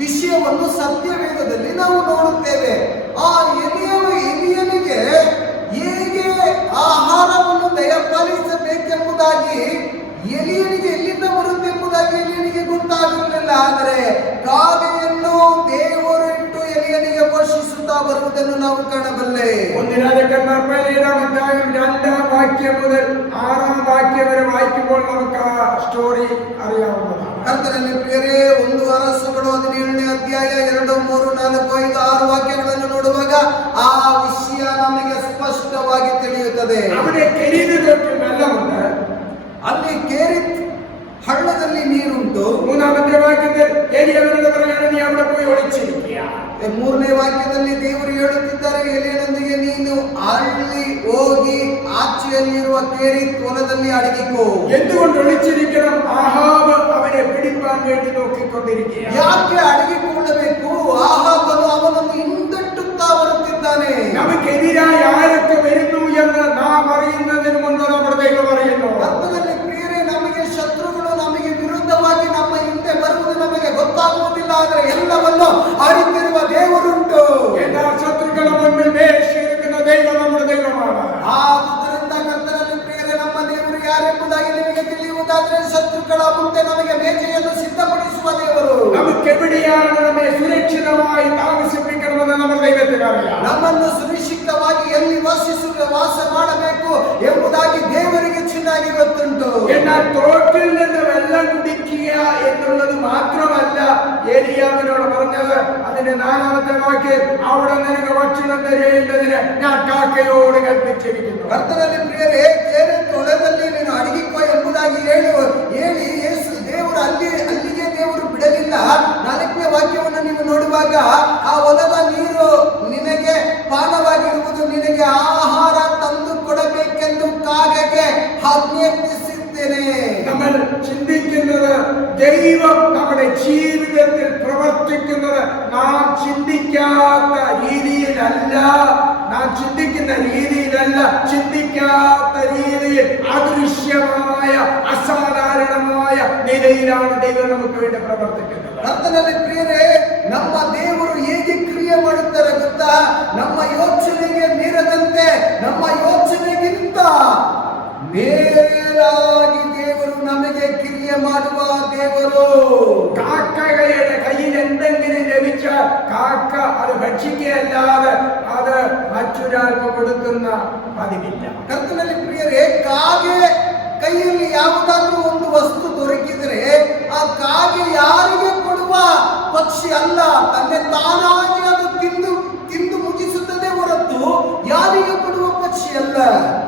ವಿಷಯವನ್ನು ಸತ್ಯವೇದದಲ್ಲಿ ನಾವು ನೋಡುತ್ತೇವೆ. ಆ ಎಲಿಯನಿಗೆ ಹೇಗೆ ಆಹಾರವನ್ನು ದಯಪಾಲಿಸಬೇಕೆಂಬುದಾಗಿ ಎಲಿಯನಿಗೆ ಎಲ್ಲಿಂದ ಬರುತ್ತೆಂಬುದಾಗಿ ಎಲಿಯನಿಗೆ ಗೊತ್ತಾಗಲಿಲ್ಲ. ಆದರೆ ಕಾಗೆಯನ್ನು ದೇವರು ಇಟ್ಟು ಎಲಿಯನಿಗೆ ಪೋಷಿಸುತ್ತಾ ಬರುವುದನ್ನು ನಾವು ಕಾಣಬಲ್ಲೆ. 1 രാജാക്കന്മാർ 17-ാം അധ്യായം 2-ാം വാക്യം മുതൽ 6-ാം വാക്യം വരെ വായിക്കുമ്പോൾ നമുക്ക് ആ സ്റ്റോറി അറിയാവുന്നതാണ്. ಕರ್ತನಲ್ಲಿ ಪ್ರಿಯರೇ, 1 ಅರಸಗಳು 17ನೇ ಅಧ್ಯಾಯ 2, 3, 4, 5, 6 ವಾಕ್ಯಗಳನ್ನು ನೋಡುವಾಗ ಆ ವಿಷಯ ನಮಗೆ ಸ್ಪಷ್ಟವಾಗಿ ತಿಳಿಯುತ್ತದೆ. അവിടെ കെരീത് തോട്ടിൽ വെള്ളമുണ്ട്, ಅಲ್ಲಿ ಕೇರಿತ್ ಹಳ್ಳದಲ್ಲಿ ನೀರುಂಟು. 3-ാമത്തെ വാക്യത്തിൽ ഏലിയാവിനോട് പറയാണ്, നീ അവിടെ പോയി ഒളിച്ചിരിക്കുക. 3ನೇ ವಾಕ್ಯದಲ್ಲಿ ದೇವರು ಹೇಳುತ್ತಿದ್ದಾರೆ, ಎಲಿಯನೊಂದಿಗೆ ನೀನು ಅಲ್ಲಿ ಹೋಗಿ ಆಚೆಯಲ್ಲಿರುವ ಕೇರಿತ್ ಹೊಲದಲ್ಲಿ ಅಡಗಿಕೋ. എന്തുകൊണ്ട് ഒളിച്ചിരിക്കണം? ആഹാബ് അവനെ പിടിപ്പാൻ വേണ്ടി നോക്കിക്കൊണ്ടിരിക്കുക. ಯಾಕೆ ಅಡಗಿಕೊಳ್ಳಬೇಕು? ಆಹಾಬನು ಅವನನ್ನು ಹಿಂದಟ್ಟುತ್ತಾ ಬರುತ್ತಿದ್ದಾನೆ. നമുക്കെതിരായി ആരൊക്കെ വരുന്നു എന്ന് നാം അറിയുന്നതിന് മുൻപ് നമ്മുടെ ദൈവം അറിയുന്നു. ಕರ್ತನಲ್ಲಿ ಪ್ರಿಯರೇ, ನಮಗೆ ಶತ್ರುಗಳು ನಮಗೆ ವಿರುದ್ಧವಾಗಿ ನಮ್ಮ ಹಿಂದೆ ಬರುವುದು ನಮಗೆ ಗೊತ್ತಾಗುವುದಿಲ್ಲ. ಆದರೆ ಎಲ್ಲವನ್ನು ಅರಿತಿರುವ ದೇವರುಂಟು. എല്ലാ ശത്രുക്കളുടെ മുൻപിൽ മേശിരിക്കുന്ന ദൈവം നമ്മുടെ ദൈവമാണ്. ಆದುದರಿಂದ ಕರ್ತನಲ್ಲಿ ಪ್ರಿಯರೇ, ನಮ್ಮ ದೇವರು ಯಾರೆಂಬುದಾಗಿ ನಿಮಗೆ ತಿಳಿಯುವುದಾದರೆ ಶತ್ರುಗಳ ಮುಂದೆ ನಮಗೆ ಮೇಜೆಯನ್ನು ಸಿದ್ಧಪಡಿಸುವ ದೇವರು. നമുക്കെവിടെയാണ് നമ്മെ സുരക്ഷിതമായി താമസിപ്പിക്കണമെന്ന് നമ്മുടെ ദൈവത്തിന് അറിയാം. ನಮ್ಮನ್ನು ಸುರಕ್ಷಿತವಾಗಿ ಎಲ್ಲಿ ವಾಸ ಮಾಡಬೇಕು ಎಂಬುದಾಗಿ ದೇವರಿಗೆ ಚೆನ್ನಾಗಿ ಗೊತ್ತುಂಟು. എന്നാൽ തോട്ടിൽ നിന്ന് വെള്ളം കുടിക്കുക എന്നുള്ളത് മാത്രമല്ല ഏലിയാവിനോട് പറഞ്ഞത്. അതിന്റെ 4-ാമത്തെ വാക്യം, അവിടെ നിനക്ക് ഭക്ഷണം തരേണ്ടതിന് ഞാൻ കാക്കയോട് കൽപ്പിച്ചിരിക്കുന്നു. ಕರ್ತನಲ್ಲಿ ಪ್ರಿಯರೇ, ಕೇರಿತ್ ಹೊಲದಲ್ಲಿ ನೀನು ಅಡಗಿಕೋ ಎಂಬುದಾಗಿ ಹೇಳಿ ಯೇಸು ದೇವರು ಅಲ್ಲಿಗೆ ದೇವರು ಬಿಡಲಿಲ್ಲ. 4ನೇ ವಾಕ್ಯವನ್ನು ನೀವು ನೋಡುವಾಗ, ಆ ಹೊಲದ ನೀರು ನಿನಗೆ ಪಾನವಾಗಿರುವುದು, ನಿನಗೆ ಆಹಾರ ತಂದು ಕೊಡಬೇಕೆಂದು ಕಾಗೆಗೆ ആജ്ഞാപിച്ചിದ್ದೇನೆ. നമ്മൾ ചിന്തിക്കുന്നത് ദൈവം നമ്മുടെ ജീവിതത്തിൽ പ്രവർത്തിക്കുന്നത് നാം ചിന്തിക്കാത്ത രീതിയിലല്ല. നാം ചിന്തിക്കുന്ന രീതിയിലല്ല, ചിന്തിക്കാത്ത രീതിയിൽ അദൃശ്യമായ അസാധാരണമായ നിലയിലാണ് ദൈവം നമുക്ക് വേണ്ടി പ്രവർത്തിക്കുന്നത്. ಕರ್ತನಲ್ಲಿ ಪ್ರಿಯರೇ, ನಮ್ಮ ದೇವರು ಹೇಗೆ ಕ್ರಿಯೆ ಮಾಡುತ್ತಾರೆ ಗೊತ್ತಾ? ನಮ್ಮ ಯೋಚನೆಗೆ ಮೀರದಂತೆ, ನಮ್ಮ ಯೋಚನೆಗಿಂತ ಮೇಲಾಗಿ ದೇವರು ನಮಗೆ ಕ್ರಿಯೆ ಮಾಡುವ ದೇವರು. കാക്കയുടെ കയ്യിൽ എന്തെങ്കിലും ലഭിച്ചാൽ കാക്ക അത് ഭക്ഷിക്കുകയല്ലാതെ അത് മറ്റൊരാൾക്ക് കൊടുക്കുന്ന പതിവില്ല. ಕರ್ತನಲ್ಲಿ ಪ್ರಿಯರೇ, ಕಾಗೆ ಕೈಯಲ್ಲಿ ಯಾವುದಾದ್ರೂ ಒಂದು ವಸ್ತು ದೊರಕಿದರೆ ಆ ಕಾಗೆ ಯಾರಿಗೆ ಕೊಡುವ ಪಕ್ಷಿ ಅಲ್ಲ. ತನ್ನೆ ತಾನಾಗಿ ಅದು ತಿಂದು ಮುಗಿಸುತ್ತದೆ ಹೊರತು ಯಾರಿಗೆ ಕೊಡುವ ಪಕ್ಷಿ ಅಲ್ಲ.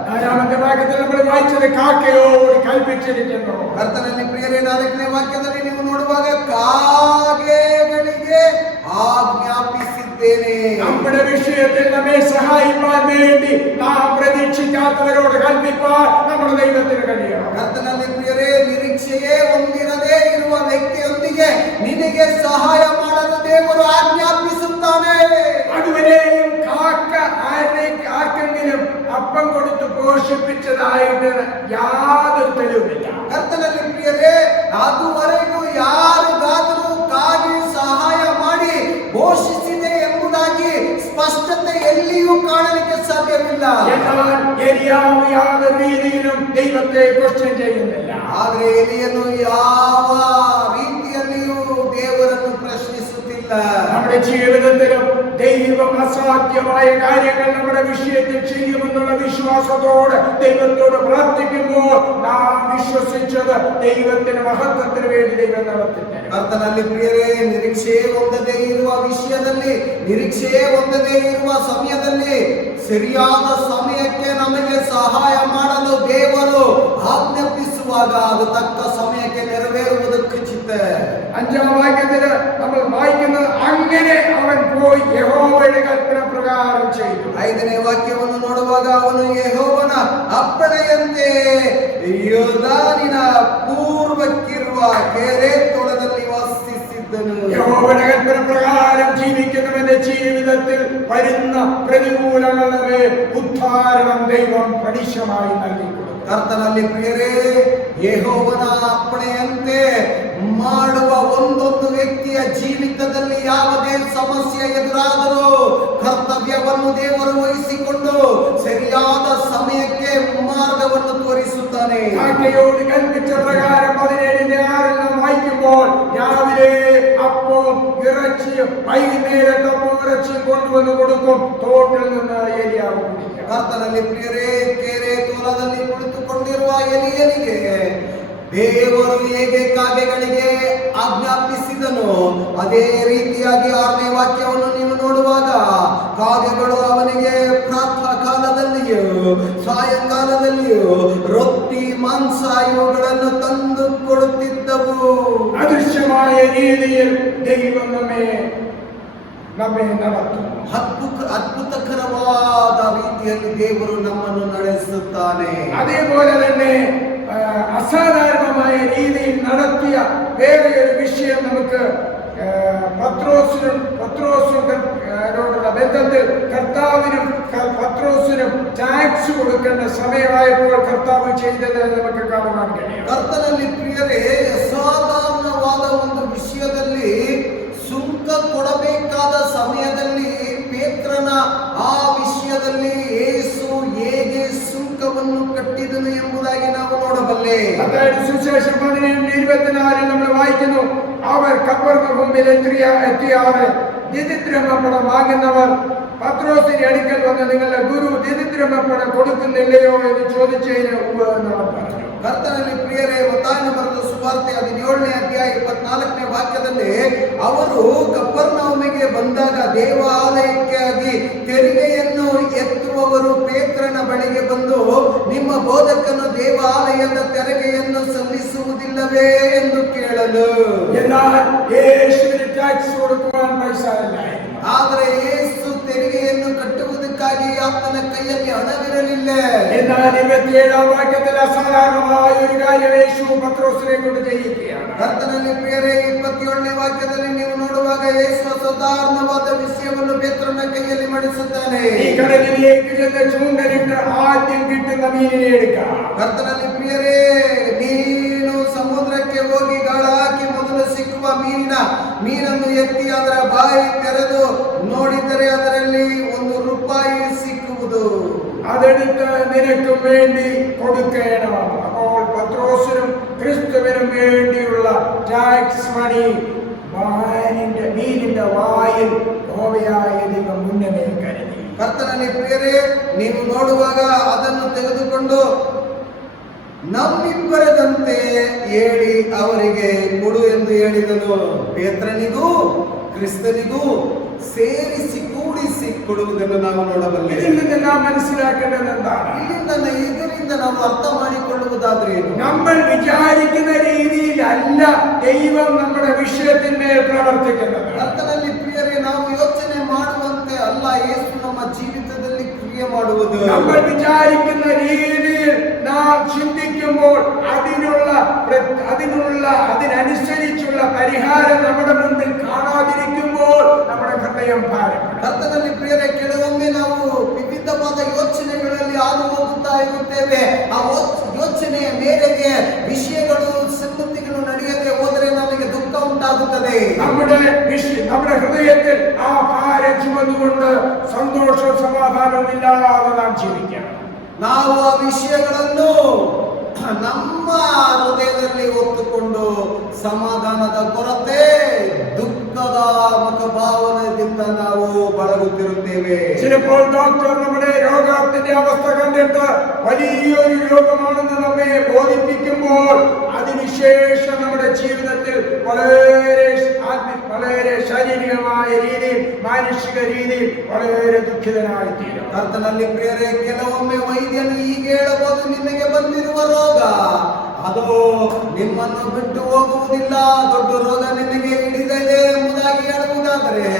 4-ാമത്തെ വാക്യത്തിൽ നമ്മൾ വായിച്ചത് കാക്കയോട് കൽപ്പിച്ചിരിക്കുന്നു. ಕರ್ತನಲ್ಲಿ ಪ್ರಿಯರೇ, 4ನೇ ವಾಕ್ಯದಲ್ಲಿ ನೀವು ನೋಡುವಾಗ ಕಾಗೆಗಳಿಗೆ ആജ്ഞാപിಸಿದ್ದೇನೆ. നമ്മുടെ വിഷയത്തിൽ നമ്മെ സഹായിക്കാൻ വേണ്ടി നാം പ്രതീക്ഷിക്കാത്തവരോട് കൽപ്പിപ്പാൻ നമ്മുടെ ദൈവത്തിന് കഴിയണം. ಕರ್ತನಲ್ಲಿ ಪ್ರಿಯರೇ, ನಿರೀಕ್ಷೆಯೇ ಹೊಂದಿರದೇ ಇರುವ ವ್ಯಕ್ತಿಯೊಂದಿಗೆ ನಿನಗೆ ಸಹಾಯ ಮಾಡಲು ದೇವರು ಆಜ್ಞಾಪಿಸುತ್ತಾನೆ. അതുവരെയും കാക്ക ആർക്കെങ്കിലും അപ്പം കൊടുത്ത് പോഷിപ്പിച്ചതായിട്ട് യാതൊരു തെളിവുമില്ല. ಕರ್ತನಲ್ಲಿ ಪ್ರಿಯರೇ, ಅದುವರೆಗೂ ಯಾರಿಗಾದರೂ ಕಾಗೆ ಸಹಾಯ ಮಾಡಿ ಘೋಷಿಸಿದೆ ಎಂಬುದಾಗಿ ಸ್ಪಷ್ಟತೆ ಎಲ್ಲಿಯೂ ಕಾಣಲಿಕ್ಕೆ ಸಾಧ್ಯವಿಲ್ಲ. എന്നാൽ ഏലിയാവ് യാതൊരു രീതിയിലും ദൈവത്തെ ക്വസ്റ്റ്യൻ ചെയ്യുന്നില്ല. ಆದರೆ ಎಲಿಯನು ಯಾವ ರೀತಿಯಲ್ಲಿಯೂ ದೇವರನ್ನು ಪ್ರಶ್ನಿಸುತ್ತಿಲ್ಲ. നമ്മുടെ ജീവിതത്തിലും ദൈവം അസാധ്യമായ കാര്യങ്ങൾ നമ്മുടെ വിഷയത്തിൽ ചെയ്യുമെന്നുള്ള വിശ്വാസത്തോടെ ദൈവത്തോട് പ്രാർത്ഥിക്കുമ്പോൾ നാം വിശ്വസിച്ചത് ദൈവത്തിന്റെ മഹത്വത്തിന് വേണ്ടി ദൈവം നടത്തില്ല. ಕರ್ತನಲ್ಲಿ ಪ್ರಿಯರೇ, ನಿರೀಕ್ಷೆಯೇ ಹೊಂದದೇ ಇರುವ ವಿಷಯದಲ್ಲಿ, ನಿರೀಕ್ಷೆಯೇ ಹೊಂದದೇ ಇರುವ ಸಮಯದಲ್ಲಿ ಸರಿಯಾದ ಸಮಯಕ್ಕೆ ನಮಗೆ ಸಹಾಯ ಮಾಡಲು ದೇವರು ಆಜ್ಞಾಪಿಸುವಾಗ ಅದು ತಕ್ಕ ಸಮಯಕ್ಕೆ ನೆರವೇರುವುದು ಖಚಿತ. 5-ാം വാക്യത്തില് നമ്മൾ വായിക്കുന്നത്, അങ്ങനെ അവൻ പോയി യഹോവയുടെ കൽപ്പന പ്രകാരം ചെയ്തു. 5ನೇ ವಾಕ್ಯವನ್ನು ನೋಡುವಾಗ, ಅವನು ಯೆಹೋವನ ಅಪ್ಪಣೆಯಂತೆ ಯೋರ್ದಾನಿನ ಪೂರ್ವಕ್ಕಿರುವ ಕೇರೇತ್ ಹೊಲದಲ್ಲಿ ವಾಸಿಸಿದ. ಆರಂಭಿಸಿದ್ದನು. യഹോവയുടെ കൽപ്പന പ്രകാരം ജീവിക്കുന്നവന്റെ ജീവിതത്തിൽ വരുന്ന പ്രതികൂലങ്ങളുടെ മേൽ ഉദ്ധാരണം ദൈവം പണിശമായി നൽകിക്കൊടുക്കും. ಕರ್ತನಲ್ಲಿ ಪ್ರಿಯರೇ, ಯೆಹೋವನ ಅಪ್ಪಣೆಯಂತೆ ಮಾಡುವ ಒಂದೊಂದು ವ್ಯಕ್ತಿಯ ಜೀವಿತದಲ್ಲಿ ಯಾವುದೇ ಸಮಸ್ಯೆ ಎದುರಾದರೂ ಕರ್ತವ್ಯವನ್ನು ದೇವರು ವಹಿಸಿಕೊಂಡು ಸರಿಯಾದ ಸಮಯಕ್ಕೆ മാർഗವನ್ನು ತೋರಿಸುತ್ತಾನೆ. ആജ്ഞയോട് കൽപ്പിച്ച പ്രകാരം 17:6 നാം വായിക്കുമ്പോൾ രാവിലെ അപ്പവും ഇറച്ചിയും വൈകുന്നേരത്തെ ഇറച്ചിയും കൊണ്ടുവന്ന് കൊടുക്കും. തോട്ടിൽ നിന്ന് ഏലിയാവ് കുടിക്കും. ಕರ್ತನಲ್ಲಿ ಪ್ರಿಯರೇ, ಕೆರೆ ತೋಳದಲ್ಲಿ ಕುಳಿತುಕೊಂಡಿರುವ ಎಲಿಯನಿಗೆ ದೇವರು ಹೇಗೆ ಕಾಗೆಗಳಿಗೆ ಆಜ್ಞಾಪಿಸಿದನು, ಅದೇ ರೀತಿಯಾಗಿ 6ನೇ ವಾಕ್ಯವನ್ನು ನೀವು ನೋಡುವಾಗ ಕಾಗೆಗಳು ಅವನಿಗೆ ಪ್ರಾತಃ ಕಾಲದಲ್ಲಿಯೂ ಸಾಯಂಕಾಲದಲ್ಲಿಯೂ ರೊಟ್ಟಿ, ಮಾಂಸ ಇವುಗಳನ್ನು ತಂದು ಕೊಡುತ್ತಿದ್ದವು. ಅದೃಶ್ಯമായ രീതിയിൽ ദൈവം നമ്മെ നടത്തും. ಅದ್ಭುತಕರವಾದ ರೀತಿಯಲ್ಲಿ ದೇವರು ನಮ್ಮನ್ನು ನಡೆಸುತ್ತಾನೆ. അതേപോലെ തന്നെ അസാധാരണമായ രീതിയിൽ നടത്തിയ വേറെ ഒരു വിഷയം നമുക്ക് പത്രോസിനോടുള്ള ബന്ധത്തിൽ കർത്താവിനും പത്രോസിനും ടാക്സ് കൊടുക്കേണ്ട സമയമായപ്പോൾ കർത്താവ് ചെയ്തത് നമുക്ക് കാണുവാൻ കഴിയും. ಕರ್ತನಲ್ಲಿ ಪ್ರಿಯರೇ, ಅಸಾಧಾರಣವಾದ ಒಂದು ವಿಷಯದಲ್ಲಿ ಸುಂಕ ಕೊಡಬೇಕಾದ ಸಮಯದಲ್ಲಿ ಪೇತ್ರನ ಆ ವಿಷಯದಲ್ಲಿ ಯೇಸು ಹೇಗೆ ಸುಂಕವನ್ನು ಕಟ್ಟಿದನು ಎಂಬುದಾಗಿ ನಾವು ನೋಡಬಲ್ಲೆ. അതായത് സുവിശേഷം 17:24 നമ്മൾ വായിക്കുന്നു, അവർ കപ്പർനഹൂമിൽ എത്തിയാറ് ദിദിദ്രഹ്മപ്പണം വാങ്ങുന്നവർ പത്രോസിന്റെ അടുക്കൽ വന്ന് നിങ്ങളുടെ ഗുരു ദിദിദ്രഹ്മപ്പണം കൊടുക്കുന്നില്ലയോ എന്ന് ചോദിച്ചതിന് ഉവ്വ് എന്ന് അവർ പറഞ്ഞു. ಕರ್ತನಲ್ಲಿ ಪ್ರಿಯರೇ, ಮತ್ತಾಯನ ಬರೆದ ಸುವಾರ್ತೆ 17ನೇ ಅಧ್ಯಾಯ 24ನೇ ವಾಕ್ಯದಲ್ಲಿ ಅವರು ಕಪರ್ನಹೂಮಿಗೆ ಬಂದಾಗ ದೇವಾಲಯಕ್ಕಾಗಿ ತೆರಿಗೆಯನ್ನು ಎತ್ತುವವರು ಪೇತ್ರನ ಬಳಿಗೆ ಬಂದು, ನಿಮ್ಮ ಬೋಧಕನು ದೇವಾಲಯದ ತೆರಿಗೆಯನ್ನು ಸಲ್ಲಿಸುವುದಿಲ್ಲವೇ ಎಂದು ಕೇಳಲು. എന്നാൽ യേശുവിന് ടാക്സ് കൊടുക്കുവാൻ പൈസ ഇല്ലായിരുന്നു. ಆದರೆ ಯೇಸು ತೆರಿಗೆಯನ್ನು ಕಟ್ಟುವುದಕ್ಕಾಗಿ ಆತನ ಕೈಯಲ್ಲಿ ಹಣವಿರಲಿಲ್ಲ. എന്നാൽ 27ാം വാക്യത്തിൽ അസാധാരണമായ ഒരു കാര്യം യേശു പത്രോസിനെ കൊണ്ട് ചെയ്യിക്കുകയാണ്. ಕರ್ತನಲ್ಲಿ ಪ್ರಿಯರೇ, 27ನೇ ವಾಕ್ಯದಲ್ಲಿ ನೀವು ನೋಡುವಾಗ ಯೇಸು ಅಸಾಧಾರಣವಾದ ವಿಷಯವನ್ನು ಪೇತ್ರನ ಕೈಯಲ್ಲಿ ಮಾಡಿಸುತ್ತಾನೆ. ഈ കടലിലേക്ക് ചെന്ന് ചൂണ്ടലിട്ട് ആദ്യം കിട്ടുന്ന മീനിനെ എടുക്കാം. ಕರ್ತನಲ್ಲಿ ಪ್ರಿಯರೇ, ನೀನು ಸಮುದ್ರಕ್ಕೆ ಹೋಗಿ ಗಾಳ ಹಾಕಿ ಮೊದಲು ಸಿಕ್ಕುವ ಮೀನನ್ನು ಎತ್ತಿ ಅದರ ಬಾಯಿ ತೆರೆದು ನೋಡಿದರೆ ಅದರಲ್ಲಿ ₹1 ಸಿಕ್ಕುವುದು. അതെടുത്ത് നിനക്ക് വേണ്ടി കൊടുക്കണം. അപ്പോൾ പത്രോസിനും ക്രിസ്തുവിനും വേണ്ടിയുള്ള ടാക്സ് മണി മീനിന്റെ വായിൽ യഹോവയായ ദൈവം മുന്നേ കരുതി. ಕರ್ತನಲ್ಲಿ ಪ್ರಿಯರೇ, ನೀವು ನೋಡುವಾಗ ಅದನ್ನು ತೆಗೆದುಕೊಂಡು ನಮ್ಮಿಬ್ಬರದಂತೆ ಹೇಳಿ ಅವರಿಗೆ ಕೊಡು ಎಂದು ಹೇಳಿದನು. ಪೇತ್ರನಿಗೂ ಕ್ರಿಸ್ತನಿಗೂ ಸೇರಿಸಿ ಕೂಡಿಸಿ ಕೊಡುವುದನ್ನು ನಾವು ನೋಡಬಲ್ಲೆ. ഇതിൽ നിന്ന് നാം മനസ്സിലാക്കേണ്ടത് എന്താണ്? ಇದರಿಂದ ನಾವು ಅರ್ಥ ಮಾಡಿಕೊಳ್ಳುವುದಾದ್ರೆ നമ്മൾ വിചാരിക്കുന്ന രീതിയിലല്ല ദൈവം നമ്മുടെ വിഷയത്തിന്മേൽ പ്രവർത്തിക്കുന്നത്. ಕರ್ತನಲ್ಲಿ ಪ್ರಿಯರೇ, ನಾವು ಯೋಚನೆ ಮಾಡುವಂತೆ ಅಲ್ಲ ಯೇಸು ನಮ್ಮ ಜೀವಿತದಲ್ಲಿ ಕ್ರಿಯೆ ಮಾಡುವುದು. നമ്മൾ വിചാരിക്കുന്ന രീതിയിൽ നാം ചിന്തിക്കുമ്പോൾ അതിനനുസരിച്ചുള്ള പരിഹാരം നമ്മുടെ മുൻപിൽ കാണാതിരിക്കുമ്പോൾ നമ്മുടെ ഹൃദയം ഭാരപ്പെടും. ಕರ್ತನಲ್ಲಿ ಪ್ರಿಯರೇ, ಕೆಲವೊಮ್ಮೆ ನಾವು ವಿವಿಧವಾದ ಯೋಚನೆಗಳಲ್ಲಿ ಹಾದು ಹೋಗುತ್ತಾ ಇರುತ್ತೇವೆ. ಆ ಯೋಚನೆಯ ಮೇರೆಗೆ ವಿಷಯಗಳು, ಸಂಗತಿಗಳು ನಡೆಯದೆ ಹೋದರೆ ನಮಗೆ ದುಃಖ ಉಂಟಾಗುತ್ತದೆ. നമ്മുടെ ഹൃദയത്തിൽ ആ ഭാരം ചുമന്നുകൊണ്ട് സന്തോഷ സമാധാനമില്ലാതെ നാം ജീവിക്കണം. ನಾವು ಆ ವಿಷಯಗಳನ್ನು ನಮ್ಮ ಹೃದಯದಲ್ಲಿ ಹೊತ್ತುಕೊಂಡು ಸಮಾಧಾನದ ಕೊರತೆ, ದುಃಖದ ಮುಖಭಾವನೆಯಿಂದ ನಾವು ಬಳಲುತ್ತಿರುತ್ತೇವೆ. ചിലപ്പോൾ ഡോക്ടർ നമ്മുടെ രോഗത്തിന്റെ അവസ്ഥ കണ്ടിട്ട് വലിയൊരു രോഗമാണെന്ന് നമ്മെ ബോധിപ്പിക്കുമ്പോൾ അതിനുശേഷം നമ്മുടെ ജീവിതത്തിൽ വളരെ ശാരീരികമായ രീതിയിൽ, മാനുഷിക രീതിയിൽ വളരെ ദുഃഖിതനായി തീരും. ಕರ್ತನಲ್ಲಿ ಪ್ರಿಯರೇ, ಕೆಲವೊಮ್ಮೆ ವೈದ್ಯನು ಹೀಗೆ ಹೇಳಬಹುದು, ನಿಮಗೆ ಬಂದಿರುವ ರೋಗ ಅದು ನಿಮ್ಮನ್ನು ಬಿಟ್ಟು ಹೋಗುವುದಿಲ್ಲ, ದೊಡ್ಡ ರೋಗ ನಿಮಗೆ ಹಿಡಿದಿದೆ ಎಂಬುದಾಗಿ ಹೇಳುವುದಾದರೆ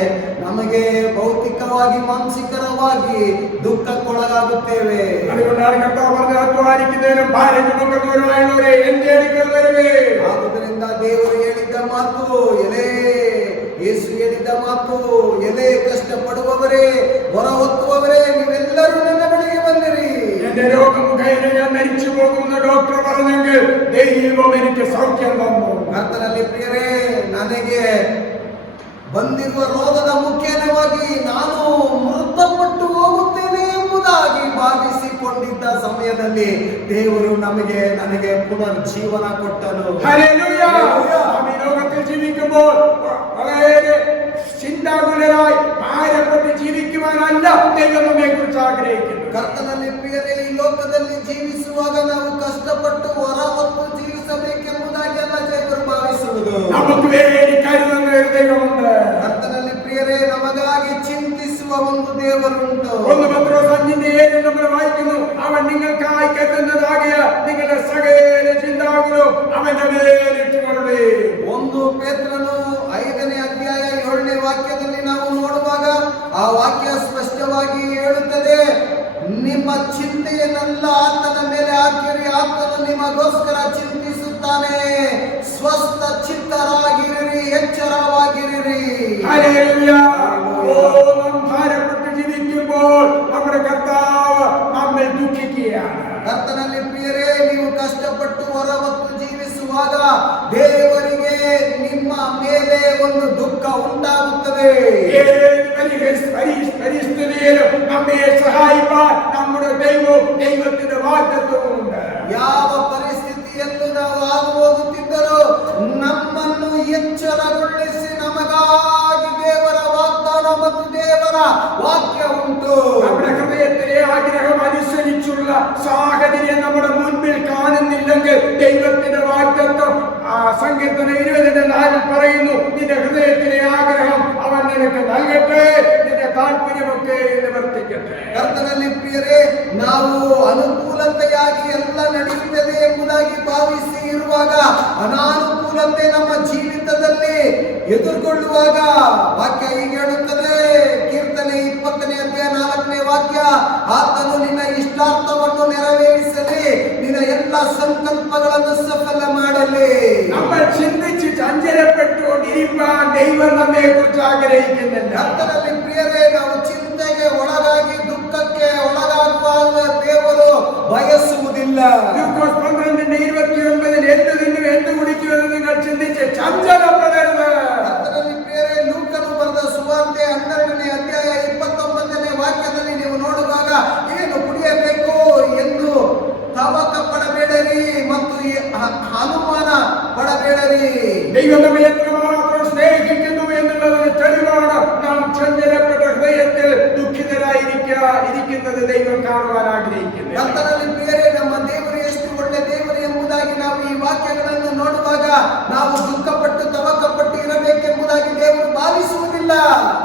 ನಮಗೆ ಭೌತಿಕವಾಗಿ, ಮಾನಸಿಕವಾಗಿ ದುಃಖಕ್ಕೊಳಗಾಗುತ್ತೇವೆ. അതുകൊണ്ടാണ് കർത്താവ് പറഞ്ഞത്, അധ്വാനിക്കുന്നതിനും ഭാരം ചുമക്കുന്നവരുമായുള്ളവരെ എന്റെ അടുക്കൽ വരുവേ. ಆದುದರಿಂದ ದೇವರು ಹೇಳಿದ್ದ ಮಾತು, ಎಲೆ ಯೇಸು ಹೇಳಿದ್ದ ಮಾತು, ಎಲೆ ಕಷ್ಟಪಡುವವರೇ, ಹೊರ ಹೊತ್ತುವವರೇ, ನೀವೆಲ್ಲರೂ ನನ್ನ ಬಳಿಗೆ ಬಂದಿರಿ. എന്റെ രോഗം മുഖേന ഞാൻ മരിച്ചു പോകുന്ന ഡോക്ടർ പറഞ്ഞെങ്കിൽ ദൈവം എനിക്ക് സൗഖ്യം തന്നു. ಕರ್ತನಲ್ಲಿ ಪ್ರಿಯರೇ, ನನಗೆ ಬಂದಿರುವ ರೋಗದ ಮುಖೇನವಾಗಿ ನಾನು ಮೃತಪಟ್ಟು ಹೋಗುತ್ತೇನೆ ಎಂಬುದಾಗಿ ಭಾವಿಸಿಕೊಂಡಿದ್ದ ಸಮಯದಲ್ಲಿ ದೇವರು ನನಗೆ ಪುನರ್ಜೀವನ കൊട്ടನು. ഹല്ലേലൂയ. നാം ഈ ലോകത്തിൽ ജീവിക്കുമ്പോൾ വളരെ ചിന്താകുലരായി ഭാരപ്പെട്ട് ജീവിക്കുവാനല്ല ദൈവം നമ്മെ കുറിച്ച് ആഗ്രഹിക്കുന്നു. ಕರ್ತನಲ್ಲಿ ಪ್ರಿಯರೇ, ಈ ಲೋಕದಲ್ಲಿ ಜೀವಿಸುವಾಗ ನಾವು ಕಷ್ಟಪಟ್ಟು ಹೊರ ಹೊತ್ತು ಜೀವಿಸಬೇಕೆಂಬುದಾಗಿ ಅಲ್ಲ ದೇವರು ಭಾವಿಸುವುದು. നമുക്ക് വേണ്ടി കരുതുന്ന ഒരു ദൈവമുണ്ട്. ಕರ್ತನಲ್ಲಿ ಪ್ರಿಯರೇ, ನಮಗಾಗಿ ಚಿಂತಿಸುವ ಒಂದು ದೇವರುಂಟು. 1 പത്രോസ് 5:7 നമ്മൾ വായിക്കുന്നു, അവൻ നിങ്ങൾക്കായി കരുതുന്നതാകിയ നിങ്ങളുടെ സകല ചിന്താകുലവും അവന്റെ മേലിട്ടുകൊള്ളേ. 1 ಪೇತ್ರನು 5ನೇ ಅಧ್ಯಾಯ 7ನೇ ವಾಕ್ಯದಲ್ಲಿ ನಾವು ನೋಡುವಾಗ ಆ ವಾಕ್ಯ ಸ್ಪಷ್ಟವಾಗಿ ಹೇಳುತ್ತದೆ, ನಿಮ್ಮ ಚಿಂತೆಯನ್ನೆಲ್ಲ ಆತನ ಮೇಲೆ ಹಾಕಿರಿ, ಆತನು ನಿಮಗೋಸ್ಕರ ಚಿಂತಿಸುತ್ತಾನೆ. ಸ್ವಸ್ಥ ಚಿತ್ತರಾಗಿರಿ, ಎಚ್ಚರವಾಗಿರಿ. ഹല്ലേലൂയ. നാം ഭാരപ്പെട്ട് ജീവിക്കുമ്പോൾ നമ്മുടെ കർത്താവ് നമ്മെ ദുഃഖിക്കുകയാണ്. ಕರ್ತನಲ್ಲಿ ಪ್ರಿಯರೇ, ನೀವು ಕಷ್ಟಪಟ್ಟು ಹೊರ ಹೊತ್ತು ಜೀವಿಸುವಾಗ ದೇವರಿಗೆ ನಿಮ್ಮ ಮೇಲೆ ಒಂದು ದುಃಖ ಉಂಟಾಗುತ್ತದೆ. പരിസ്ഥിതിയിലും നമ്മെ സഹായിക്കാൻ നമ്മുടെ ദൈവത്തിന്റെ വാഗ്ദത്തവുമുണ്ട്. ಯಾವ ಪರಿಸ್ಥಿತಿಯಲ್ಲೂ ನಾವು ಹಾದು ಹೋಗುತ್ತಿದ್ದರೂ ನಮ್ಮನ್ನು ಎಚ್ಚರಗೊಳಿಸಿ ನಮಗಾಗಿ ದೇವರ ವಾಗ್ದಾನ ಮತ್ತು ದೇವರ ವಾಕ್ಯ ಉಂಟು. നമ്മുടെ ഹൃദയത്തിലെ ആഗ്രഹം അനുസരിച്ചുള്ള സാഹചര്യം നമ്മുടെ മുൻപിൽ കാണുന്നില്ലെങ്കിൽ ദൈവത്തിന്റെ വാഗ്ദത്തം സങ്കീർത്തനം 20:4 പറയുന്നു, നിന്റെ ഹൃദയത്തിലെ ആഗ്രഹം അവൻ നിനക്ക് നൽകട്ടെ, നിന്റെ താല്പര്യമൊക്കെ നിവർത്തിക്കട്ടെ. ಕರ್ತನಲ್ಲಿ ಪ್ರಿಯರೇ, ನಾವು ಅನುಕೂಲತೆಯಾಗಿ ಎಲ್ಲ ನಡೆಯುತ್ತದೆ ಎಂಬುದಾಗಿ ಭಾವಿಸಿ ಇರುವಾಗ ಅನಾನುಕೂಲತೆ ನಮ್ಮ ಜೀವಿತದಲ್ಲಿ ಎದುರುಗೊಳ್ಳುವಾಗ ವಾಕ್ಯ ಹೀಗೆ ಹೇಳುತ್ತದೆ, ಕೀರ್ತನೆ 20ನೇ ಅಧ್ಯಾಯ 4ನೇ ವಾಕ್ಯ, ಆತನು ನಿನ್ನ ಇಷ್ಟಾರ್ಥವನ್ನು ನೆರವೇರಿಸಲಿ, ನಿನ್ನ ಎಲ್ಲ ಸಂಕಲ್ಪಗಳನ್ನು ಸಫಲ ಮಾಡಲಿ. നമ്മൾ ചിന്തിച്ച് ചഞ്ചലപ്പെട്ടുകൊണ്ടിരിക്കാൻ ദൈവം നമ്മെ കുറിച്ച് ആഗ്രഹിക്കുന്നില്ല. ಕರ್ತನಲ್ಲಿ ಪ್ರಿಯರೇ, ನಾವು ಚಿಂತೆಗೆ ಒಳಗಾಗಿ ದುಃಖಕ್ಕೆ ಒಳಗಾಗುವಾಗ ದೇವರು ಬಯಸುವುದಿಲ್ಲ. ലൂക്കോസ് 12:29 എന്ത് തിന്നും എന്ത് കുടിക്കുമെന്ന് നിങ്ങൾ ചിന്തിച്ച് ചഞ്ചലപ്പെടരുത്. ಕರ್ತನಲ್ಲಿ ಪ್ರಿಯರೇ, ಲೂಕನು ಬರೆದ ಸುವಾರ್ತೆ 12ನೇ ಅಧ್ಯಾಯ 29ನೇ ವಾಕ್ಯದಲ್ಲಿ ನೀವು ನೋಡುವಾಗ ಏನು ಕುಡಿಯಬೇಕು ಎಂದು ತವಕ ಪಡಬೇಡರಿ ಮತ್ತು ಅನುಮಾನ ಪಡಬೇಡರಿ. ദൈവം നമ്മെ എത്രമാത്രം സ്നേഹിക്കുന്നു എന്നുള്ളതിന് തെളിവാണ് നാം ചഞ്ചലപ്പെട്ട ഹൃദയത്തിൽ ദുഃഖിതരായിരിക്കുന്നത് ദൈവം കാണുവാൻ ആഗ്രഹിക്കുന്നു. ಕರ್ತನಲ್ಲಿ ಪ್ರಿಯರೇ, ನಮ್ಮ ದೇವರು ಎಷ್ಟು ಒಳ್ಳೆ ದೇವರು ಎಂಬುದಾಗಿ ನಾವು ಈ ವಾಕ್ಯಗಳನ್ನು ನೋಡುವಾಗ ನಾವು ದುಃಖಪಟ್ಟು ತವಕಪಟ್ಟು ಇರಬೇಕೆಂಬುದಾಗಿ ದೇವರು ಭಾವಿಸುವುದಿಲ್ಲ.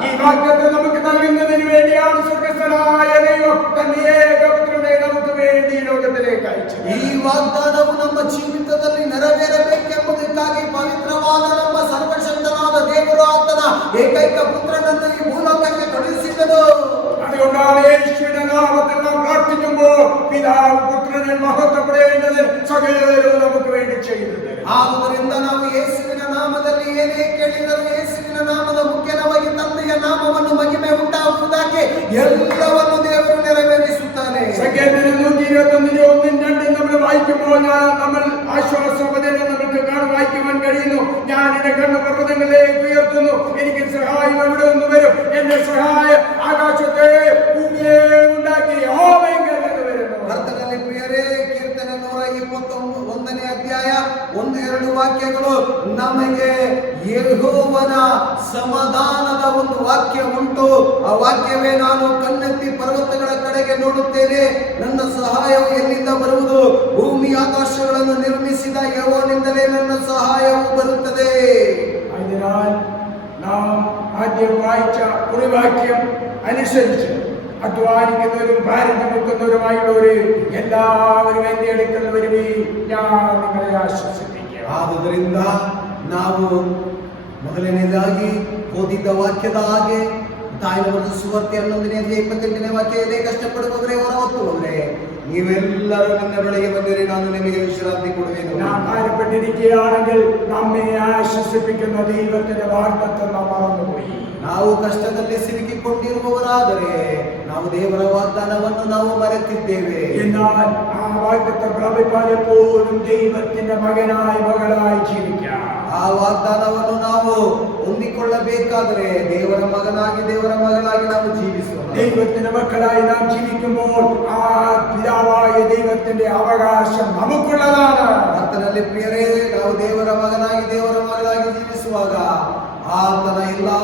ഈ വാഗ്ദത്തം നമുക്ക് നൽകുന്നതിന് വേണ്ടിയാണ് സ്വർഗ്ഗസ്ഥനായ ദൈവം തന്റെ ഏകപുത്രനെ നമുക്ക് വേണ്ടി ലോകത്തിലേക്ക് അയച്ചത്. ಈ ವಾಗ್ದಾನವು ನಮ್ಮ ಜೀವಿತದಲ್ಲಿ ನೆರವೇರಬೇಕೆಂಬುದಕ್ಕಾಗಿ ಪವಿತ್ರವಾದ ನಮ್ಮ ಸರ್ವಶಕ್ತನಾದ ದೇವರು ಆತನ ಏಕೈಕ ಪುತ್ರನನ್ನು ಈ ಭೂಲೋಕಕ್ಕೆ ಕಳುಹಿಸಿದನು. അതുകൊണ്ടാണ് യേശുവിന്റെ നാമത്തിൽ നാം പ്രാർത്ഥിക്കുമ്പോൾ പിതാവ് പുത്രനെ മഹത്വപ്പെടേണ്ടതിന് സകലവും നമുക്ക് വേണ്ടി ചെയ്തത്. ಆದುದರಿಂದ ನಾವು ಯೇಸುವಿನ ನಾಮದಲ್ಲಿ ಏನೇ ಕೇಳಿದರೂ ಯೇಸುವಿನ ನಾಮದ ಮುಖ್ಯವಾಗಿ ತಂದೆಯ ನಾಮವನ್ನು ಮಹಿಮೆ ಉಂಟಾಗುವುದಕ್ಕೆ ಎಲ್ಲವನ್ನು ದೇವರು ನೆರವೇರಿಸುತ್ತಾನೆ. സങ്കീർത്തനം 121:1-2 നമ്മൾ വായിക്കുമ്പോൾ നമ്മൾ ആശ്വാസവചനം നമുക്ക് വായിക്കുവാൻ കഴിയുന്നു. ഞാൻ എന്റെ കണ്ണ് പർവ്വതങ്ങളിലേക്ക് ഉയർത്തുന്നു, എനിക്ക് സഹായം എവിടെ നിന്ന് വരും? എന്റെ സഹായം ആകാശത്തെ ഭൂമിയെ ഉണ്ടാക്കി യഹോവയെങ്കിൽ നിന്ന് വരുന്നു. ಕರ್ತನಲ್ಲಿ ಪ್ರಿಯರೇ, ಕೀರ್ತನೆ 121ನೇ ಅಧ್ಯಾಯ 1-2 ವಾಕ್ಯಗಳು ನಮಗೆ ಯೆಹೋವನ ಸಮಾಧಾನದ ಒಂದು ವಾಕ್ಯ ಉಂಟು. ಆ ವಾಕ್ಯವೇ, ನಾನು ಕಣ್ಣೆತ್ತಿ ಪರ್ವತಗಳ ಕಡೆಗೆ ನೋಡುತ್ತೇನೆ, ನನ್ನ സഹായವು എಲ್ಲಿಂದ ಬರುವುದು? ಭೂಮಿ ಆಕಾಶಗಳನ್ನು ನಿರ್ಮಿಸಿದ ಯೆಹೋವನಿಂದಲೇ ನನ್ನ ಸಹಾಯವು ಬರುತ್ತದೆ. അതിനാൽ നാം ആദ്യം വായിച്ച കുറിവാക്യം അനുസരിച്ച് അധ്വാനിക്കുന്നവരും ഭാരം ചുമക്കുന്നവരുമായുള്ളവര് എല്ലാവരും എന്റെ അടുക്കൽ വരുവീൻ, ഞാൻ നിങ്ങളെ ആശ്വസിപ്പിക്കാം. ಆದುದರಿಂದ ನಾವು ಮೊದಲನೇದಾಗಿ ಓದಿದ್ದ ವಾಕ್ಯದ ಹಾಗೆ ತಾಯಿನ ಸುವಾರ್ತೆ 11ನೇ ಅಧ್ಯಾಯ 28ನೇ ವಾಕ್ಯ, ಎಲೆ ಕಷ್ಟಪಡುವವರೇ, ಹೊರ ಹೊತ್ತುವವರೇ, ನೀವೆಲ್ಲರೂ ನನ್ನ ಬಳಿಗೆ ಬಂದಿರಿ, ನಾನು ನಿಮಗೆ ವಿಶ್ರಾಂತಿ ಕೊಡುವೆನು. നാം ഭാരപ്പെട്ടിരിക്കുകയാണെങ്കിൽ നമ്മെ ആശ്വസിപ്പിക്കുന്ന ദൈവത്തിന്റെ വാഗ്ദത്തം നാം മറന്നുപോയി. ನಾವು ಕಷ್ಟದಲ್ಲಿ ಸಿಲುಕಿಕೊಂಡಿರುವವರಾದರೆ ನಾವು ದೇವರ ವಾಗ್ದಾನವನ್ನು ನಾವು ಮರೆತಿದ್ದೇವೆ. എന്നാൽ ആ വാഗ്ദത്തം പ്രാപിപ്പാൻ എപ്പോഴും ദൈവത്തിന്റെ മകനായി മകളായി ജീവിക്കാം. ಆ ವಾಗ್ದಾನವನ್ನು ನಾವು ಹೊಂದಿಕೊಳ್ಳಬೇಕಾದರೆ ದೇವರ ಮಗನಾಗಿ ದೇವರ ಮಗಳಾಗಿ ನಾವು ಜೀವಿಸೋಣ. ദൈവത്തിന്റെ മക്കളായി നാം ജീവിക്കുമ്പോൾ ആ പിതാവായ ദൈവത്തിന്റെ അവകാശം നമുക്കുള്ളതാണ്. ಕರ್ತನಲ್ಲಿ ಪ್ರಿಯರೇ, ನಾವು ದೇವರ ಮಗನಾಗಿ ದೇವರ ಮಗಳಾಗಿ ಜೀವಿಸುವಾಗ ಆತನ ಎಲ್ಲಾ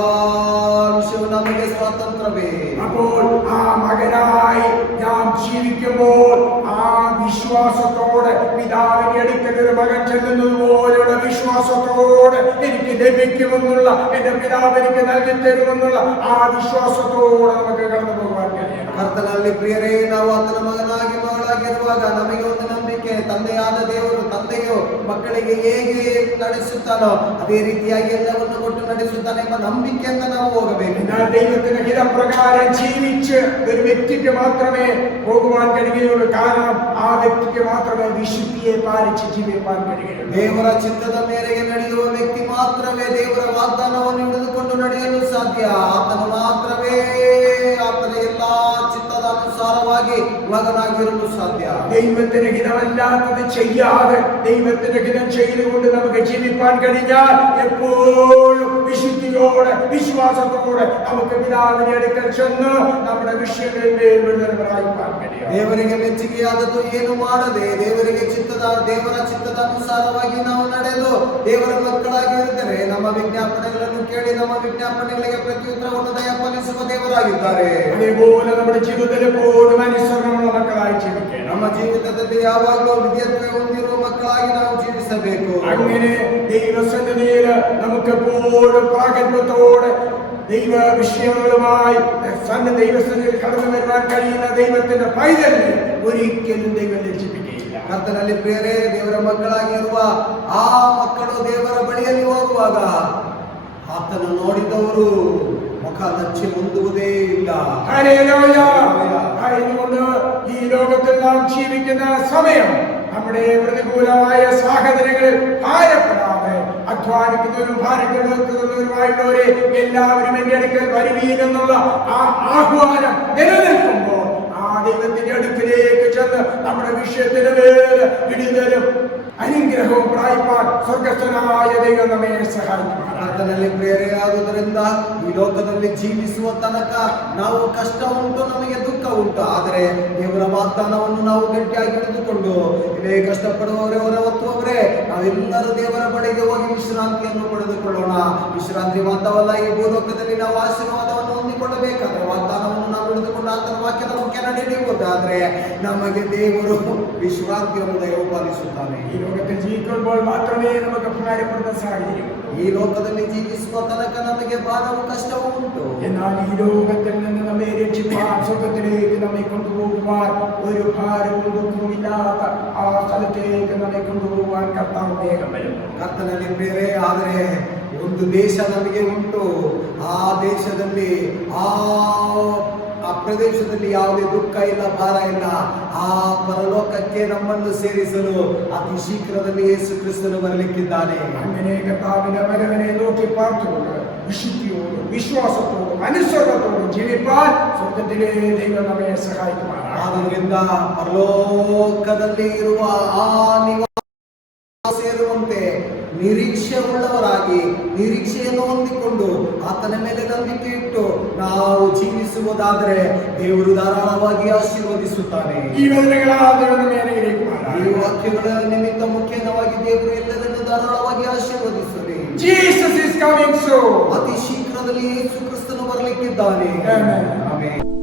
വിഷയവും ನಮಗೆ സ്വാതന്ത്രವೇ. അപ്പോൾ ആ മകനായി നാം ജീവിക്കുമ്പോൾ ആ വിശ്വാസത്തോടെ പിതാവിന്റെ അടുക്കൽ ഒരു മകൻ ചെല്ലുന്നത് പോലെയുള്ള വിശ്വാസത്തോടെ എനിക്ക് ലഭിക്കുമെന്നുള്ള, എന്റെ പിതാവ് എനിക്ക് നൽകി തരുമെന്നുള്ള ആ വിശ്വാസത്തോടെ നമുക്ക് കടന്നു പോകാൻ കഴിയണം. ಕರ್ತನಲ್ಲಿ ಪ್ರಿಯರೇ, ನಾವು ಆತನ ಮಗನಾಗಿ ಮಗಳಾಗಿರುವಾಗ ನಮಗೆ ಒಂದು ನಂಬಿಕೆ, ತಂದೆಯಾದ ದೇವರು ತಂದೆಯು ಮಕ್ಕಳಿಗೆ ಹೇಗೆ ನಡೆಸುತ್ತಾನೋ ಅದೇ ರೀತಿಯಾಗಿ ಎಲ್ಲವನ್ನು ಕೊಟ್ಟು ನಡೆಸುತ್ತಾನೆ ಎಂಬ ನಂಬಿಕೆಯಿಂದ ನಾವು ಹೋಗಬೇಕು. എന്നാൽ ദൈവത്തിന്റെ ഹിതപ്രകാരം ജീവിച്ച് ഒരു വ്യക്തിക്ക് മാത്രമേ പോകുവാൻ കഴിയുകയുള്ളൂ. കാരണം ആ വ്യക്തിക്ക് മാത്രമേ വിശുദ്ധിയെ പാലിച്ച് ജീവിക്കാൻ കഴിയുള്ളൂ. ದೇವರ ಚಿತ್ತದ ಮೇರೆಗೆ ನಡೆಯುವ ವ್ಯಕ್ತಿ ಮಾತ್ರವೇ ದೇವರ ವಾಗ್ದಾನವನ್ನು ಹಿಡಿದುಕೊಂಡು ನಡೆಯಲು ಸಾಧ್ಯ. ಆತನು ಮಾತ್ರವೇ ಆತನ ಎಲ್ಲಾ ಚಿತ್ತದ ಅನುಸಾರವಾಗಿ ಮಗನಾಗಿರಲು ಸಾಧ್ಯ. ദൈവത്തിന്റെ ഹിതമല്ലാത്തത് ചെയ്യാതെ ദൈവത്തിന്റെ ഹിതം ചെയ്തുകൊണ്ട് നമുക്ക് ജീവിക്കാൻ കഴിഞ്ഞാൽ എപ്പോഴും വിശുദ്ധിയോടെ വിശ്വാസത്തോടെ നമുക്ക് പിതാവിന്റെ അടുക്കൽ ചെന്ന് നമ്മുടെ വിഷയങ്ങളിൽ മേൽ പ്രാപിക്കാൻ കഴിയും. ದೇವರಿಗೆ ಮೆಚ್ಚುಗೆಯಾದದ್ದು ಏನು ಮಾಡದೆ ದೇವರ ಚಿತ್ತದ ಅನುಸಾರವಾಗಿ ನಾವು ನಡೆದು ದೇವರ ಮಕ್ಕಳಾಗಿ ಇರುತ್ತೇವೆ. ನಮ್ಮ ವಿಜ್ಞಾಪನೆಗಳನ್ನು ಕೇಳಿ ನಮ್ಮ ವಿಜ್ಞಾಪನೆಗಳಿಗೆ ಪ್ರತ್ಯುತ್ತರವನ್ನು ದಯಪಾಲಿಸುವ ದೇವರಾಗಿದ್ದಾರೆ. അതേപോലെ നമ്മുടെ ജീവിതത്തിൽ എപ്പോഴും അനുസരണമുള്ള മക്കളായി ജീവിക്കണം. ನಮ್ಮ ಜೀವಿತದಲ್ಲಿ ಯಾವಾಗಲೂ ವಿದ್ಯಾರ್ಥಿ ಹೊಂದಿರುವ ಮಕ್ಕಳಾಗಿ ನಾವು ಜೀವಿಸಬೇಕು. അങ്ങനെ ദൈവസന്നിധിയിൽ നമുക്ക് എപ്പോഴും പ്രാഗൽഭ്യത്തോടെ ദൈവ വിഷയങ്ങളുമായി ദൈവസന്നിധിയിൽ കടന്നു വരുവാൻ കഴിയുന്ന ദൈവത്തിന്റെ പൈതലിനെ ഒരിക്കലും ദൈവം ലജ്ജിപ്പിക്കുകയില്ല. ಕರ್ತನಲ್ಲಿ ಪ್ರಿಯರೇ, ದೇವರ ಮಕ್ಕಳಾಗಿರುವ ಆ ಮಕ್ಕಳು ದೇವರ ಬಳಿಯಲ್ಲಿ ಹೋಗುವಾಗ ಆತನ ನೋಡಿದವರು ಮುಖ ಲಜ್ಜೆ ಹೊಂದುವುದೇ ಇಲ್ಲ. അതുകൊണ്ട് ഈ ലോകത്തിൽ നാം ജീവിക്കുന്ന സമയം നമ്മുടെ പ്രതികൂലമായ സാഹചര്യങ്ങളിൽ ഭാരപ്പെടാതെ അധ്വാനിക്കുന്നവരും ഭാരപ്പെടുന്നവരുമായിട്ടുള്ളവരെ എല്ലാവരും എന്റെ അടുക്കൽ വരുവീനെന്നുള്ള ആ ആഹ്വാനം നിലനിൽക്കുമ്പോൾ ആ ദൈവത്തിന്റെ അടുക്കിലേക്ക് ചെന്ന് നമ്മുടെ വിഷയത്തിന് മേൽ വിടുതലും അനുഗ്രഹവും പ്രാപിപ്പാൻ സ്വർഗസ്ഥനായ ദൈവം നമ്മെ സഹായിക്കും. ಕರ್ತನಲ್ಲಿ ಪ್ರಿಯರೇ, ಆದುದರಿಂದ ಈ ಲೋಕದಲ್ಲಿ ಜೀವಿಸುವ ತನಕ ನಾವು ಕಷ್ಟ ಉಂಟು, ನಮಗೆ ದುಃಖ ಉಂಟು. ಆದರೆ ದೇವರ ವಾಗ್ದಾನವನ್ನು ನಾವು ಗಟ್ಟಿಯಾಗಿ ಹಿಡಿದುಕೊಂಡು ಇದೇ ಕಷ್ಟಪಡುವವರೇ ಹೊರವತ್ತುವವರೇ ನಾವೆಲ್ಲರೂ ದೇವರ ಬಳಿಗೆ ಹೋಗಿ ವಿಶ್ರಾಂತಿಯನ್ನು ಪಡೆದುಕೊಳ್ಳೋಣ. ವಿಶ್ರಾಂತಿ ಮಾತ್ರವಲ್ಲ, ಈ ಭೂಲೋಕದಲ್ಲಿ ನಾವು ಆಶೀರ್ವಾದವನ್ನು ಹೊಂದಿಕೊಳ್ಳಬೇಕಾದ್ರೆ ವಾಗ್ದಾನವನ್ನು ನಾವು ಹಿಡಿದುಕೊಂಡು ಆತನ ವಾಕ್ಯದ ಮುಖ್ಯ ನಡೆಯುವುದಾದ್ರೆ ನಮಗೆ ದೇವರು ವಿಶ್ರಾಂತಿಯನ್ನು ದಯಪಾಲಿಸುತ್ತಾನೆ. ഈ ലോകത്തിൽ ജീവിക്കുമ്പോൾ മാത്രമേ നമുക്ക് ഭാരപ്പെടുന്ന സാഹചര്യം. ಈ ಲೋಕದಲ್ಲಿ ಜೀವಿಸುವ ತನಕ ನಮಗೆ ಭಾರವು ಕಷ್ಟವೂ ಉಂಟು. എന്നാൽ ഈ ലോകത്തിൽ നിന്ന് നമ്മെ രക്ഷിപ്പാൻ സ്വർഗത്തിലേക്ക് നമ്മെ കൊണ്ടുപോകുവാൻ ഒരു ഭാരവും ദുഃഖവുമില്ലാത്ത ആ സ്ഥലത്തേക്ക് നമ്മെ കൊണ്ടുപോകുവാൻ കർത്താവ് വേഗം വരുന്നു. ಕರ್ತನಲ್ಲಿ ಬೇರೆ ಆದರೆ ಒಂದು ದೇಶ ನಮಗೆ ಉಂಟು. ಆ ದೇಶದಲ್ಲಿ ಆ ಪ್ರದೇಶದಲ್ಲಿ ಯಾವುದೇ ದುಃಖ ಇಲ್ಲ, ಭಾರ ಇಲ್ಲ. ಆ ಪರಲೋಕಕ್ಕೆ ನಮ್ಮನ್ನು ಸೇರಿಸಲು ಅತಿ ಶೀಘ್ರದಲ್ಲಿ ಯೇಸು ಕ್ರಿಸ್ತನು ಬರಲಿಕ್ಕಿದ್ದಾನೆ. അങ്ങനെ കർത്താവിന്റെ വരവിനെ നോക്കി പാർത്തുകൊണ്ട് വിശുദ്ധിയോടും വിശ്വാസത്തോടും അനുസരണത്തോടും ജീവിപ്പാൻ സ്വർഗത്തിലെ ദൈവം നമ്മെ സഹായിക്കുമാറാകട്ടെ. ಆದ್ದರಿಂದ ಪರಲೋಕದಲ್ಲಿ ಇರುವ ಆ ನಿವಾಸ ಸೇರುವಂತೆ ನಿರೀಕ್ಷೆ ಉಳ್ಳವರಾಗಿ ನಿರೀಕ್ಷೆಯನ್ನು ಹೊಂದಿಕೊಂಡು ಆತನ ಮೇಲೆ ನಂಬಿಕೆ ಇಟ್ಟು ನಾವು ಜೀವಿಸುವುದಾದರೆ ದೇವರು ಧಾರಾಳವಾಗಿ ಆಶೀರ್ವದಿಸುತ್ತಾನೆ. ಈ ವಚನಗಳಾದ ದೇವರ ಮೇಲೆ ಇರಿಸುಮಾರಾಗಲಿ. ಈ ವಾಕ್ಯಗಳ ನಿಮಿತ್ತ ಮುಖ್ಯವಾಗಿ ದೇವರು ಎಲ್ಲರನ್ನು ಧಾರಾಳವಾಗಿ ಆಶೀರ್ವದಿಸಲಿ. Jesus is coming soon. ಅತಿ ಶೀಘ್ರದಲ್ಲಿ ಯೇಸು ಕ್ರಿಸ್ತನು ಬರಲಿಕ್ಕಿದ್ದಾನೆ. Amen. ಆಮೆನ್.